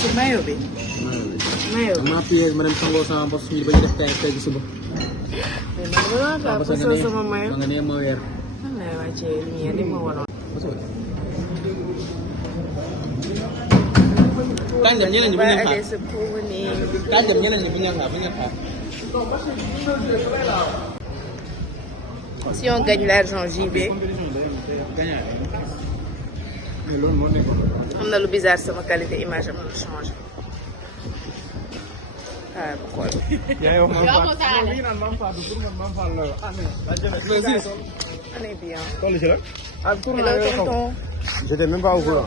ci mayo bi. mayo bi. maa piyee ma dem sangoo sama bos ñu bañ a def tey tey suba. parce que sama mayo. ma nga nee ma weer. man lay wàccee lumière li ma waroon. Tànjam ñeneen ñi bu ñu xaar sa promener. tànjam ñeneen ñi bu ñu xaar bu ñu xaar. Si on gagne l'argent JB. am na lu bizarre sama qualité image am na changé. ah ma xool. on est bien. hello tonton. J'étais même pas au courant.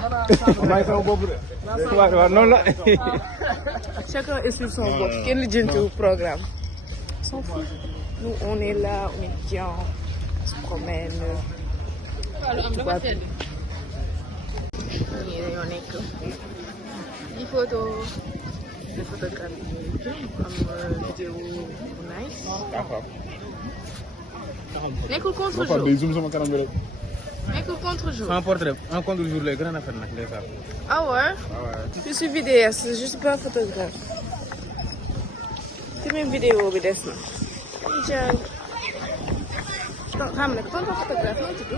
Non, là. Chacun est sur son bopp kenn lijjantiwul programme. s'en fout. Nous on est là on est bien on se promène. ñii dañoo nekk di photo de photographie am vidéo bu nice. nekkul contre-jour nekkul contre-jour. en portrait en contre-jour lay gën a rafet nag ndeysaan. ah ouais. je suis vidéaste je suis pas photographe. te même vidéo bi des na. xam nga tonton photographe moo tudd.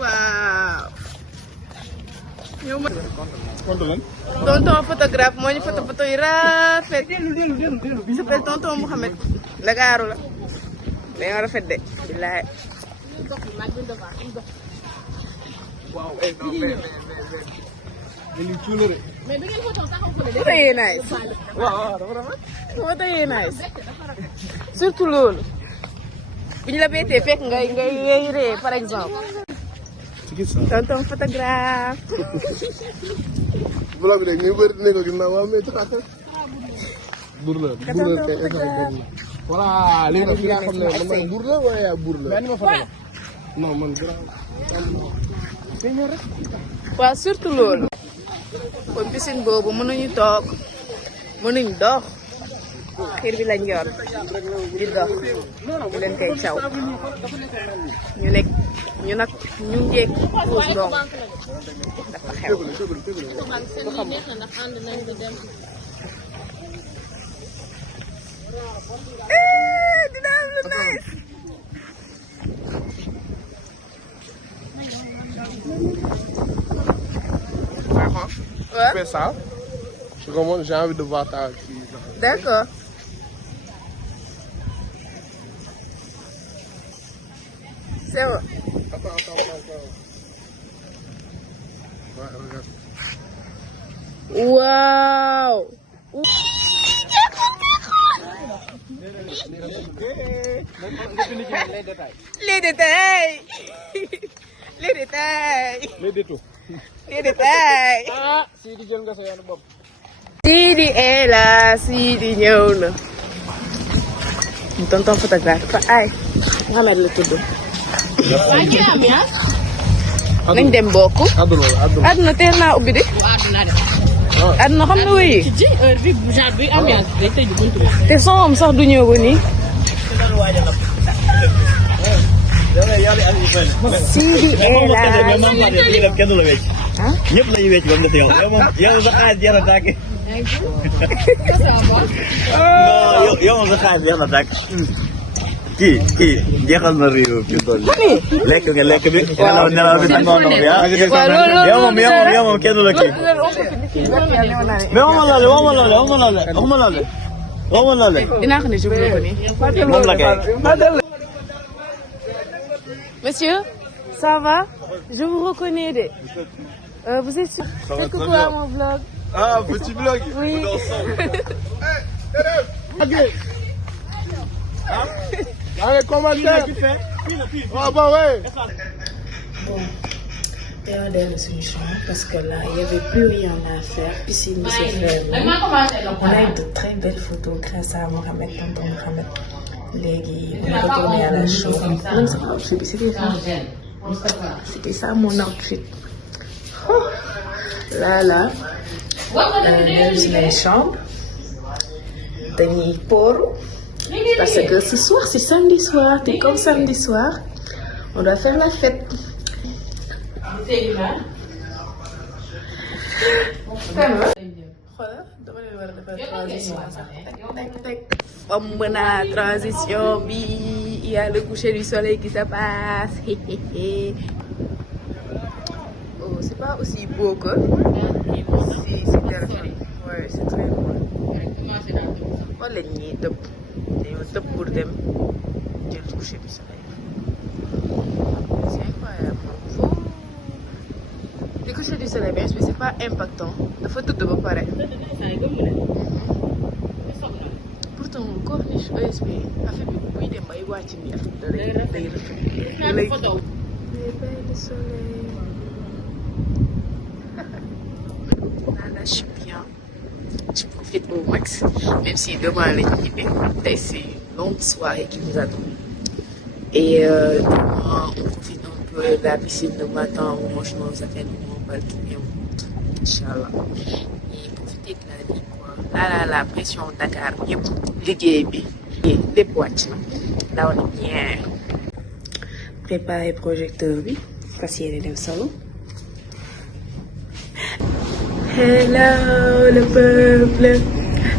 waaw. tonton photographe moo ñu photo yu rafet. il s'appelle tonton Mouhamed. Ndakaaru la. dañoo rafet de. billaay. photo yee nice. photo yee nice. surtout loolu. bu ñu la beetee fekk ngay ree par exemple. tonton photographe. vlog bi rek ñu bëri dinañ ko gis naa waaw mais taxaw. buur la voilà léegi nag fi nga xam ne man buur la wala yaa buur la. non man waaw surtout loolu. kon piscine boobu mënuñu toog mënuñ dox xiir bi lañ yor di dox ñu leen koy caw ñu nekk ñu nag ñu njëkk puus ndong dafa xew du xam dina am lu nice. Ouais. Fais ça. Je remonte, j'ai envie de voir ta fille. D'accord. C'est bon. Attends. Ouais, regarde. Wow. Les détails. Les détails. Les détours. Les détails. Ah, Sidi jël nga sa yoonu bopp. Sidi est là, Sidi ñëw na. tonton photographe fa ay Mohamed la tudd. nañ dem bokk. àdduna teel naa ubbi de. àdduna xam na wéy. te soom sax du ñëw ba nii. Sidi est là. kenn du la wecc. ñëpp la ñuy wecc ba mu des yow. yow sa xaalis jeex na tàkk. non yow moom sa xaalis jeex na tàkk. kii jeexal na réew mi toll lekk nga lekk bi. waaw nelaw bi tàngoor na bi ah. yow moom kenn du la kii. mais waxuma loole. dinaa ko ne je vous reconnais. moom la kay. Monsieur, ça va? Je vous reconnais de. Vous êtes sûr? Faites coucou à mon vlog. Ah, petit vlog. Oui. Dans les commentaires. Ah bah ouais. Regardez suñu chambre parce que là il y avait plus rien à faire. Piscine bi c'est fermé. On a eu de très belles photos grâce à Mohamed, tonton Mohamed. Léegi on est retourné à la chambre. Même sama outfit bi c'était ça mon outfit. Oh là ñëw si les chambres dañuy pooru parce que ce soir c'est samedi soir te comme samedi soir on doit faire la fête. Voilà, dama leen war a defar transition sax teg bomb naa transition bi il y a le coucher du soleil qui se passe. Oh, c'est pas aussi beau que si téléphone. Ouais, c'est très beau. Wala ñuy tëb dañoo tëb pour dem jël coucher du soleil. C'est incroyable. Le coucher du soleil bi c'est pas impactant dafa tëdd ba pare. Pourtant corniche ESP affaire bi buy dem bay wàcc bi affaire day rafet. Les bains de soleil. Là, je suis bien. Je profite au max, même si demain les ñibbi tey c'est une longue soirée qui nous attend. Et demain, on profite un peu de la piscine le matin, on mange nos affaires, on va le tourner, on monte, Inch'Allah. Et profiter de la vie, quoi. Là, la pression Dakar, yëpp liggéey bi lépp wàcc na. Là, on est bien. Préparer projecteur bi, fas yéene dem salon. Hello le peuple.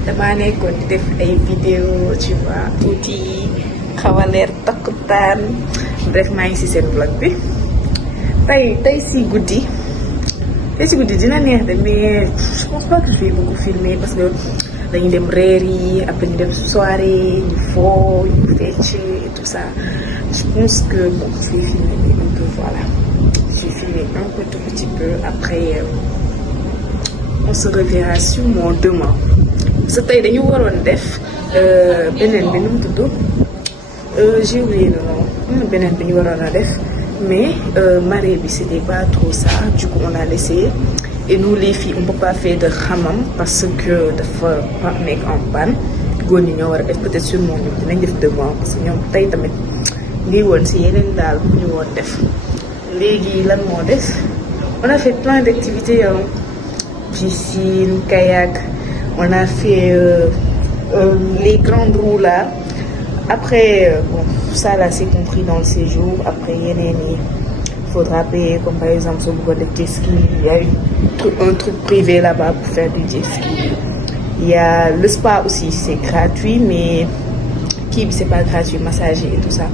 Dama nekkoon di def ay vidéo tu vois tuuti xaw a leer takkutaan bref maa ngi ci seen vlog bi tey ci guddi dina neex de mais je pense pas que je vais beaucoup filmer parce que dañu dem reer yi après ñu dem soirée ñu fo ñu fecc et tout ça. Je pense que bon je vais filmer un peu, voilà, je vais filmer un peu tout petit peu après on se reverra sûrement demain. Parce que tey dañu waroon def beneen bi nu mu tudd j'ai oublié le nom beneen bi ñu waroon a def mais marée bi c'était pas trop ça, du coup on a laissé. Et nous les filles on peut pas faire de hammam parce que dafa nekk en panne. Góor ñi ñoo war a def peut-être sûrement ñoom dinañ def demain parce que ñoom tey tamit lii woon si yeneen daal bu ñu woon def. Léegi lan moo des on a fait plein d'activités, piscine, kayak, on a fait les grandes roues là. Après bon ça là c'est compris dans le séjour. Après yeneen yi il faudra payer, comme par exemple soo bëggoon def jet ski, il y a un truc privé là-bas pour faire du jet ski. Il y a le spa aussi, c'est gratuit mais kii bi c'est pas gratuit, massage et tout ça.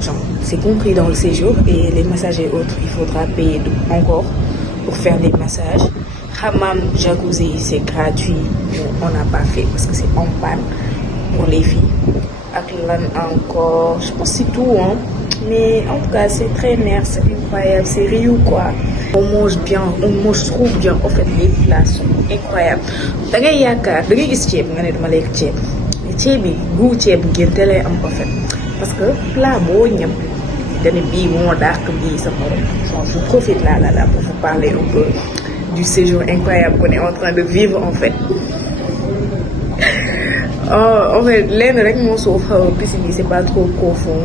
Genre c'est compris dans le séjour et les massages et autres il faudra payer encore pour faire les massages. Hammam, jacuzzi c'est gratuit mais on n'a pas fait parce que c'est en panne pour les filles. Ak lan encore, je pense que c'est tout hein. Mais en tout cas c'est très nice, c'est incroyable, c'est Rio quoi. On mange bien, on mange trop bien, en fait les plats sont incroyables. Da ngay yaakaar da ngay gis ceeb nga ne dama lekk ceeb mais ceeb bi goût ceeb ngénte lay am en fait parce que plat boo ñam dane bii moo dàq bii sa morom. Je profite là pour vous parler un peu du séjour incroyable qu'on est en train de vivre en fait. En fait lenn rek moo soof piscine bi c'est pas trop profond.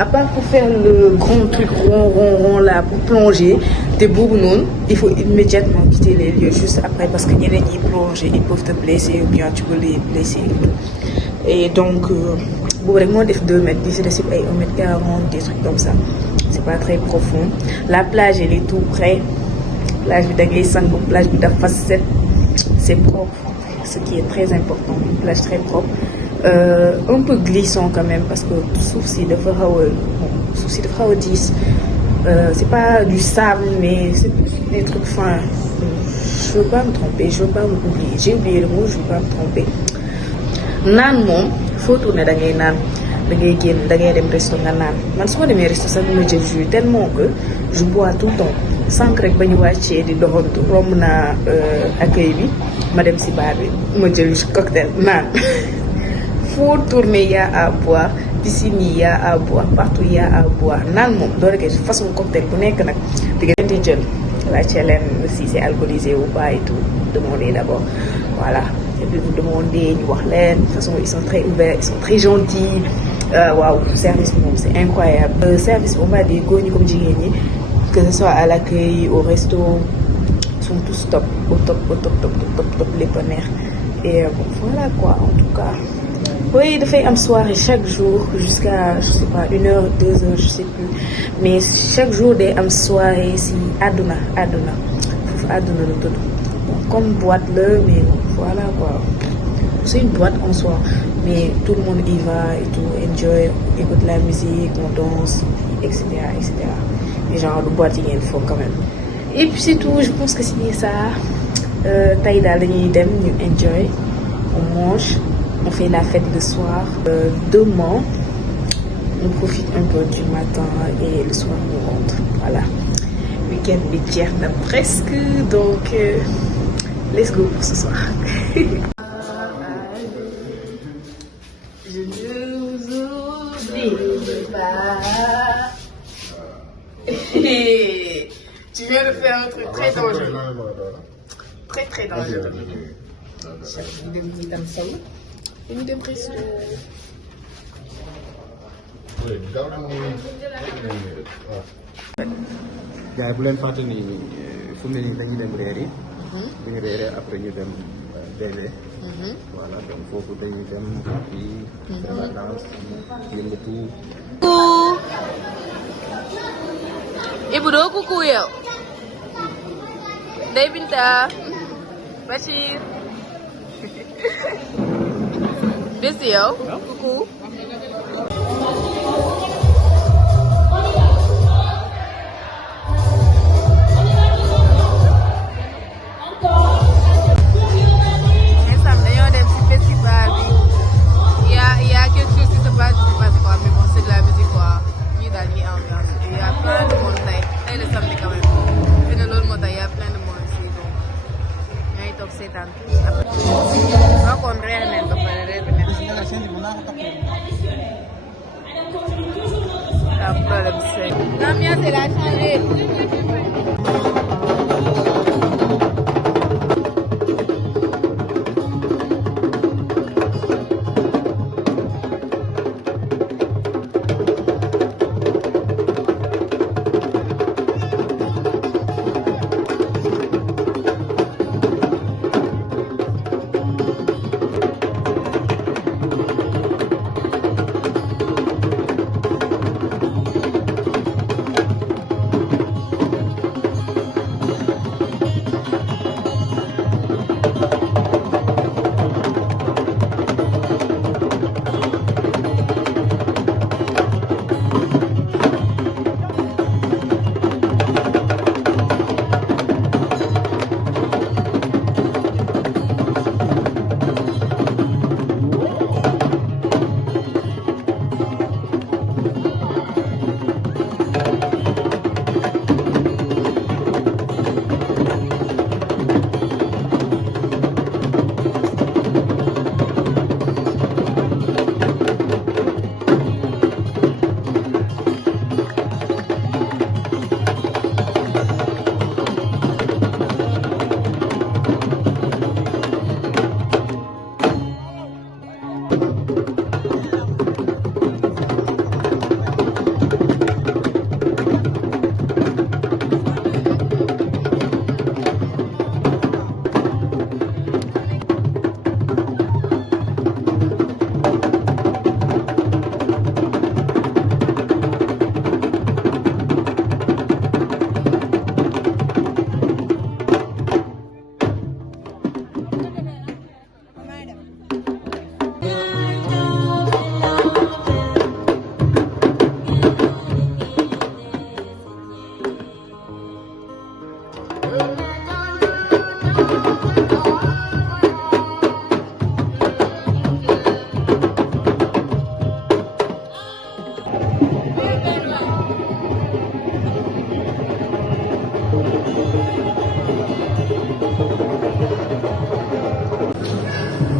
À part pour faire le grand truc rond là pour plonger te boobu noonu il faut immédiatement quitter les lieux juste après parce que ñeneen ñi plonger ils peuvent te blesser ou bien tu peux les blesser et tout. Et donc boobu rek moo def 2 mètres di si des ay 1 mètre 40 des trucs comme ça. C'est pas très profond. La plage elle est tout près. Plage bi da ngay sangu, plage bi dafa set, c'est propre, ce qui est très important, une plage très propre. Un peu glissant quand même parce que suuf si dafa xaw a diis. C'est pas du sable mais c'est des trucs fins. Je veux pas me tromper, je veux pas m'oublier. J'ai oublié le mot, je veux pas me tromper. Naan moom foo tourner da ngay naan, da ngay génn, da ngay dem resto nga naan. Man su ma demee resto sax dama jël jus tellement que je bois tout le temps. Sànq rek ba ñu wàccee di doxantu romb naa accueil bi ma dem si bar bi ma jël cocktail naan. Faut tourner y a à boire, piscine y a à boire, partout y a à boire. Naan moom doo rek façon cocktail bu nekk nag. seeti jën laajte leen si c'est alcoolisé ou pas et tout demandez d'abord voilà et puis vous demandez ñu wax leen de toute façon ils sont très ouverts ils sont très gentils waaw service bi moom c'est incroyable service bi on va dire góor ñi comme jigéen ñi que ce soit à l'accueil au resto sont tous top au top lépp a neex et voilà quoi en tout cas oui dafay am soirée chaque jour jusqu'à je sais pas 1 heure 2 heures je sais plus mais chaque jour day am soirée si àdduna foofu àdduna la tudd comme boîte la mais voilà quoi c'est une boîte en soi mais tout le monde y va et tout enjoy écoute la musique on danse etc et genre lu boîte yi ngeen faut quand même et puis c'est tout je pense que c'est ça tey daal dañuy dem ñu enjoy on mange on fait la fête le soir demain on profite un peu du matin et le soir on rentre voilà week-end bi jeex na presque donc let's go pour ce soir je ne vous oublie pas tu viens de faire un truc très dangereux très dangereux dañuy dem sol dañuy dem resto gars yi bu leen fàtte ni fu mu ne nii dañuy dem reer yi. bu ñu reeree après ñu dem DG. voilà donc foofu dañuy dem fii. vacances yëngatu. Ibu doo coucou yow. Ndeye Binta. Bachir. Bés yow. Coucou. L'ambiance elle a changé.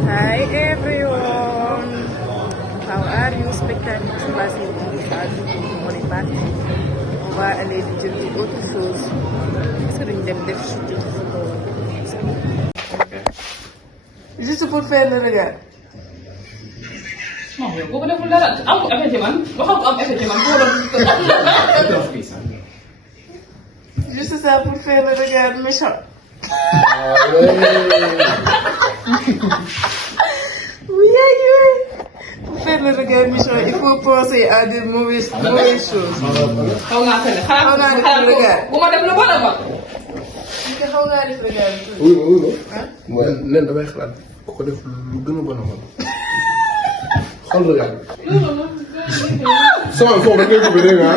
Hi everyone, how are you spectateurs? On est parti. On va aller di jël autre chose est-ce que duñ dem def shooting photo juste pour faire le regard. non yow boo ko deful dara am ko effet ci man waxal ko am effet ci man foo doon. juste ça pour faire le regard méchant. oui. Pour faire le regard méchant, il faut penser à des mauvaises choses. xaw naa fene xaw naa def regard. bu ma def lu bon a bon. xaw naa def regard. oui. mooy leen damay xalaat boo ko def lu gën a bon a bon. xool regard. sama foofu da ngay bëgg dégg nga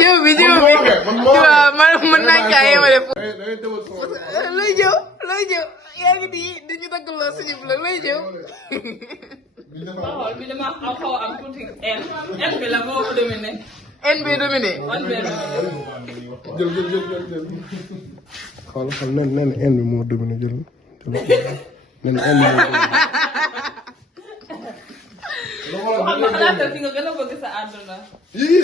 jiw bi waaw man mën naa kaa yemale foofu. looy jëw yaa ngi di dañu daggaloo suñu blog looy jëw. xool bi dama xaw a am tuuti N bi la moo ko dominé. N bi dominé. jël. xool nen N bi moo dominé jël nen N bi moo dominé. xam nga xalaatal fi nga gën a bëgg sa àdduna. yii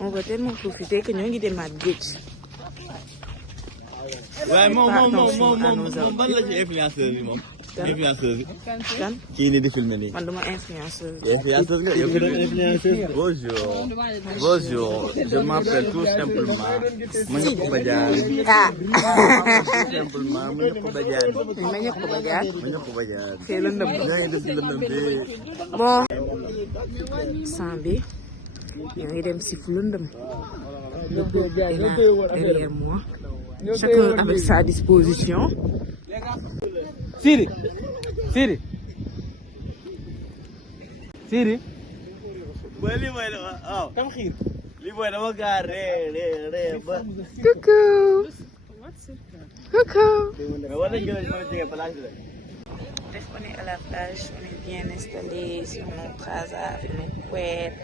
On va tellement profiter que ñoo ngi demaat géej. waaye moom ban la ci influenceuse bi moom. influenceuse bi. kan kii nii di filmer nii. man duma influenceuse. influenceuse nga yow ki doon influenceuse. bonjour je m'appelle tout simplement Manioko Badiane. tout simplement Manioko Badiane. Manioko Badiane. Manioko Badiane. c'est lëndëm. yaa ngi def ci lëndëm bi. bon. sang bi ñoo ngi dem si fu lëndëm. derrière moi. chacun avec sa disposition. Siri. Boy lii mooy waaw. Kam xiir. Lii mooy dama gaa ree ba. Coucou. Mais war nañu gën a jege plage bi. Bref, on est à la plage, on est bien installé sur nos trasas avec nos couettes,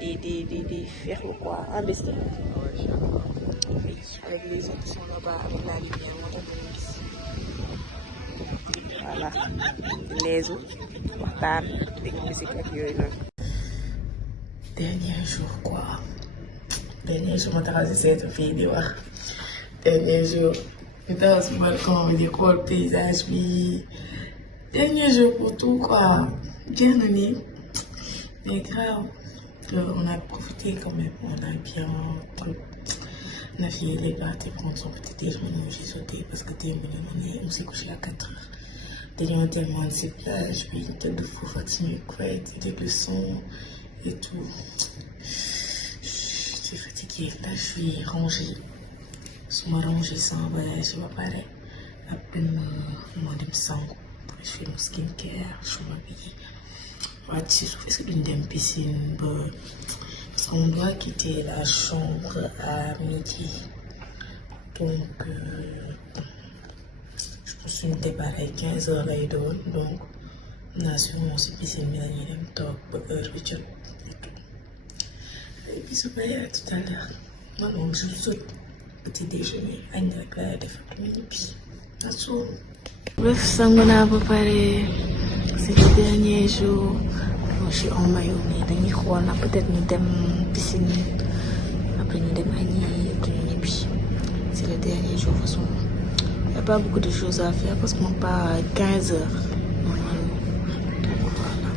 des ferros quoi, investis. Oui, avec les autres qui sont là-bas, avec la lumière, voilà. Les autres, waxtaan, dégg musique ak yooyu noonu. Dernier jour quoi. Dernier jour ma taxaw si seetu fii di wax. Dernier jour ñu taxaw si balcon bi di xool paysage bi. Dernier jour pour tout quoi. Jeex na nii. Mais grave. On a profité quand même. On a bien on a fait les parties prendre son petit déjeuner. J'ai sauté parce que on s'est couché à 4 heures. Dañoo demoon si plage bi tëdd foofu ak suñuy couette déglu son et tout. Je suis fatiguée. Là, je suis rangée. Je me range sans bagage ba pare. Après ma dem sangu. Je fais mon skincare, je m'habille. Wàcc si suuf, est-ce que duñ dem piscine ba parce qu'on doit quitter la chambre à midi. Donc je pense une départ ay 15 heures lay doon donc naa sûrement si piscine bi lañuy dem toog ba heure bi jot et tout. Et puis su paree à tout à l'heure man moom je saute petit déjeuner añ rek laay def ak ñibbi na bref, sangu naa ba pare c'est le dernier jour. je suis en maillot mais dañuy xool na peut-être ñu dem piscine après ñu dem añi après ñu ñibbi. C'est le dernier jour de toute façon. Il n'y a pas beaucoup de choses à faire parce qu'on part à 15 heures normalement. Donc voilà.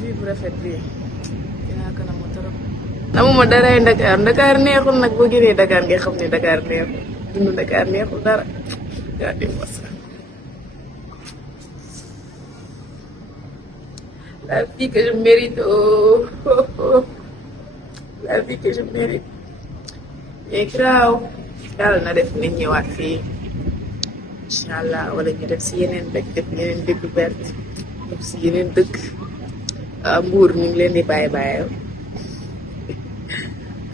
Vue bu rafet bi dinaa ko namm trop. namuma daraay Dakar Dakar neexul nag boo génnee Dakar nga xam ne Dakar neexul dund Dakar neexul dara. Regardez-moi ça. La vie que je mérite, oh, oh, oh. La vie que je mérite. Mais graaw yàlla na def nit ñëwaat fii incha allah wala ñu def si yeneen dëkk def yeneen découverte def si yeneen dëkk Mbour ñu ngi leen di bàyyi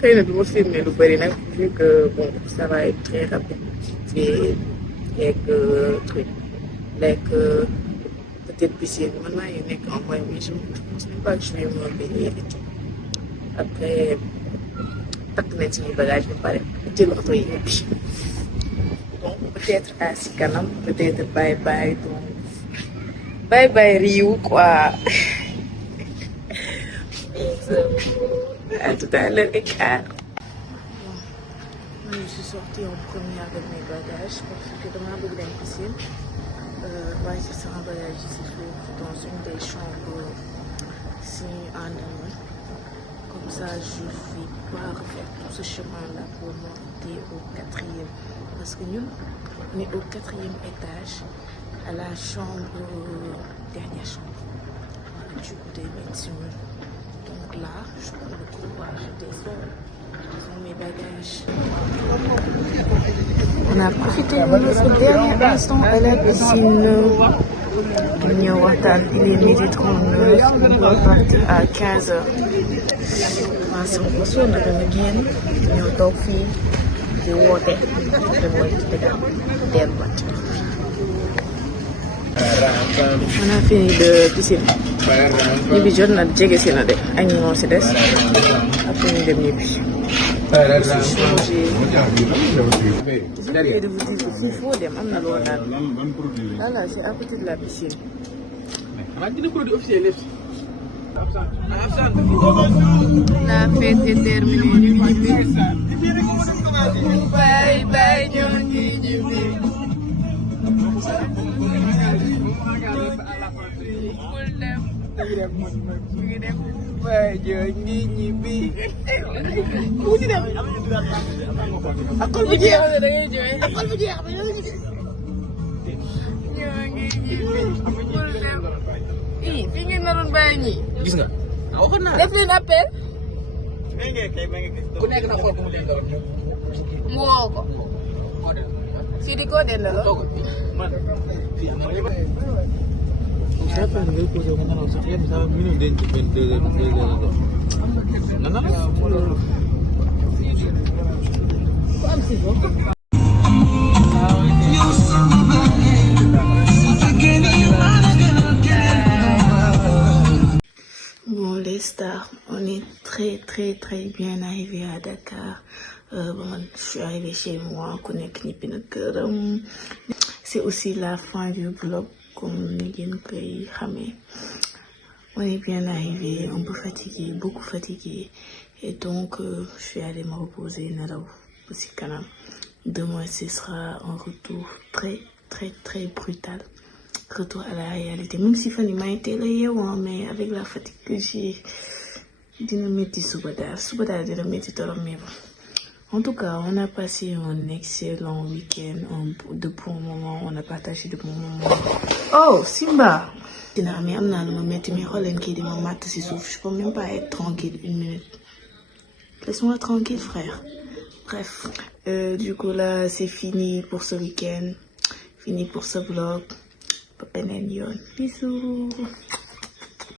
xëy na du ma filmer lu bëri nag vu que bon ça va être très rapide fii yeeg truc lekk peut-être piscine man maa ngi nekk en moyen mais je ne pense même pas que je vais me baigner et tout après takk nañ suñuy bagage ba pare jël oto yi ñibbi donc peut-être à si kanam peut-être bye bye donc bye bye Riou quoi à tout à l'heure écart. Je suis sortie en premier avec mes bagages parce que demain bëgg dem piscine waaye c'est sama bagage ici dans une des chambres si ànd comme ça je vais pas refaire tout ce chemin-là pour monter au 4e parce que nous on est au 4e étage à la chambre dernière chambre du coup des médecins donc là je prends le couloir je descends dans mes bagages. On a profité de notre dernier instant à la piscine. ñu waxtaan il est midi 39 on doit partir à 15 heures. maa sama mosoon na dama génn ñëw toog fii di woote te mooy dëgg delluwaat. On a fini de piscine ñibbi jot na jege si na de añ moo si des après ñu dem ñibbi. Il faut dem am na loo naan voilà c'est à côté de la piscine. La fête est terminée ñu ñibbi. Bye bye ñoo ngi ñibbi. Bul dem. Ñu ngi dem. Bye ñoo ngi ñibbi. Mu ngi dem. Akol bu jeex da ngay jooy. Akol bu jeex ba ñoo ngi ñibbi. Bul dem. Fii ngeen naroon bàyyi ñii. Gis nga. Waxoon naa def leen appel. ku nekk na xool ko mu dégg mu woo ko. Sidi koo dendaloo. Bon, les stars, on est très bien arrivé à Dakar. Bon, je suis arrivée chez moi, c'est aussi la fin du vlog, comme on est bien arrivé, un peu fatigué, beaucoup fatigué. Et donc, je suis allée me reposer. Aussi, demain, ce sera un retour très brutal. Retour à la réalité. Même si Fanny m'a été là, mais avec la fatigue que j'ai, dina metti suba daal dina metti torop mais bon. En tout cas, on a passé un excellent week-end, de bons moments, on a partagé de bons moments. Oh, Simba! Mais am naa lu ma metti mais xool leen kii di ma matt si suuf, je peux même pas être tranquille une minute. Laisse-moi tranquille, frère. Bref, du coup là, c'est fini pour ce week-end, fini pour ce vlog. Ba beneen yoon. Bisous.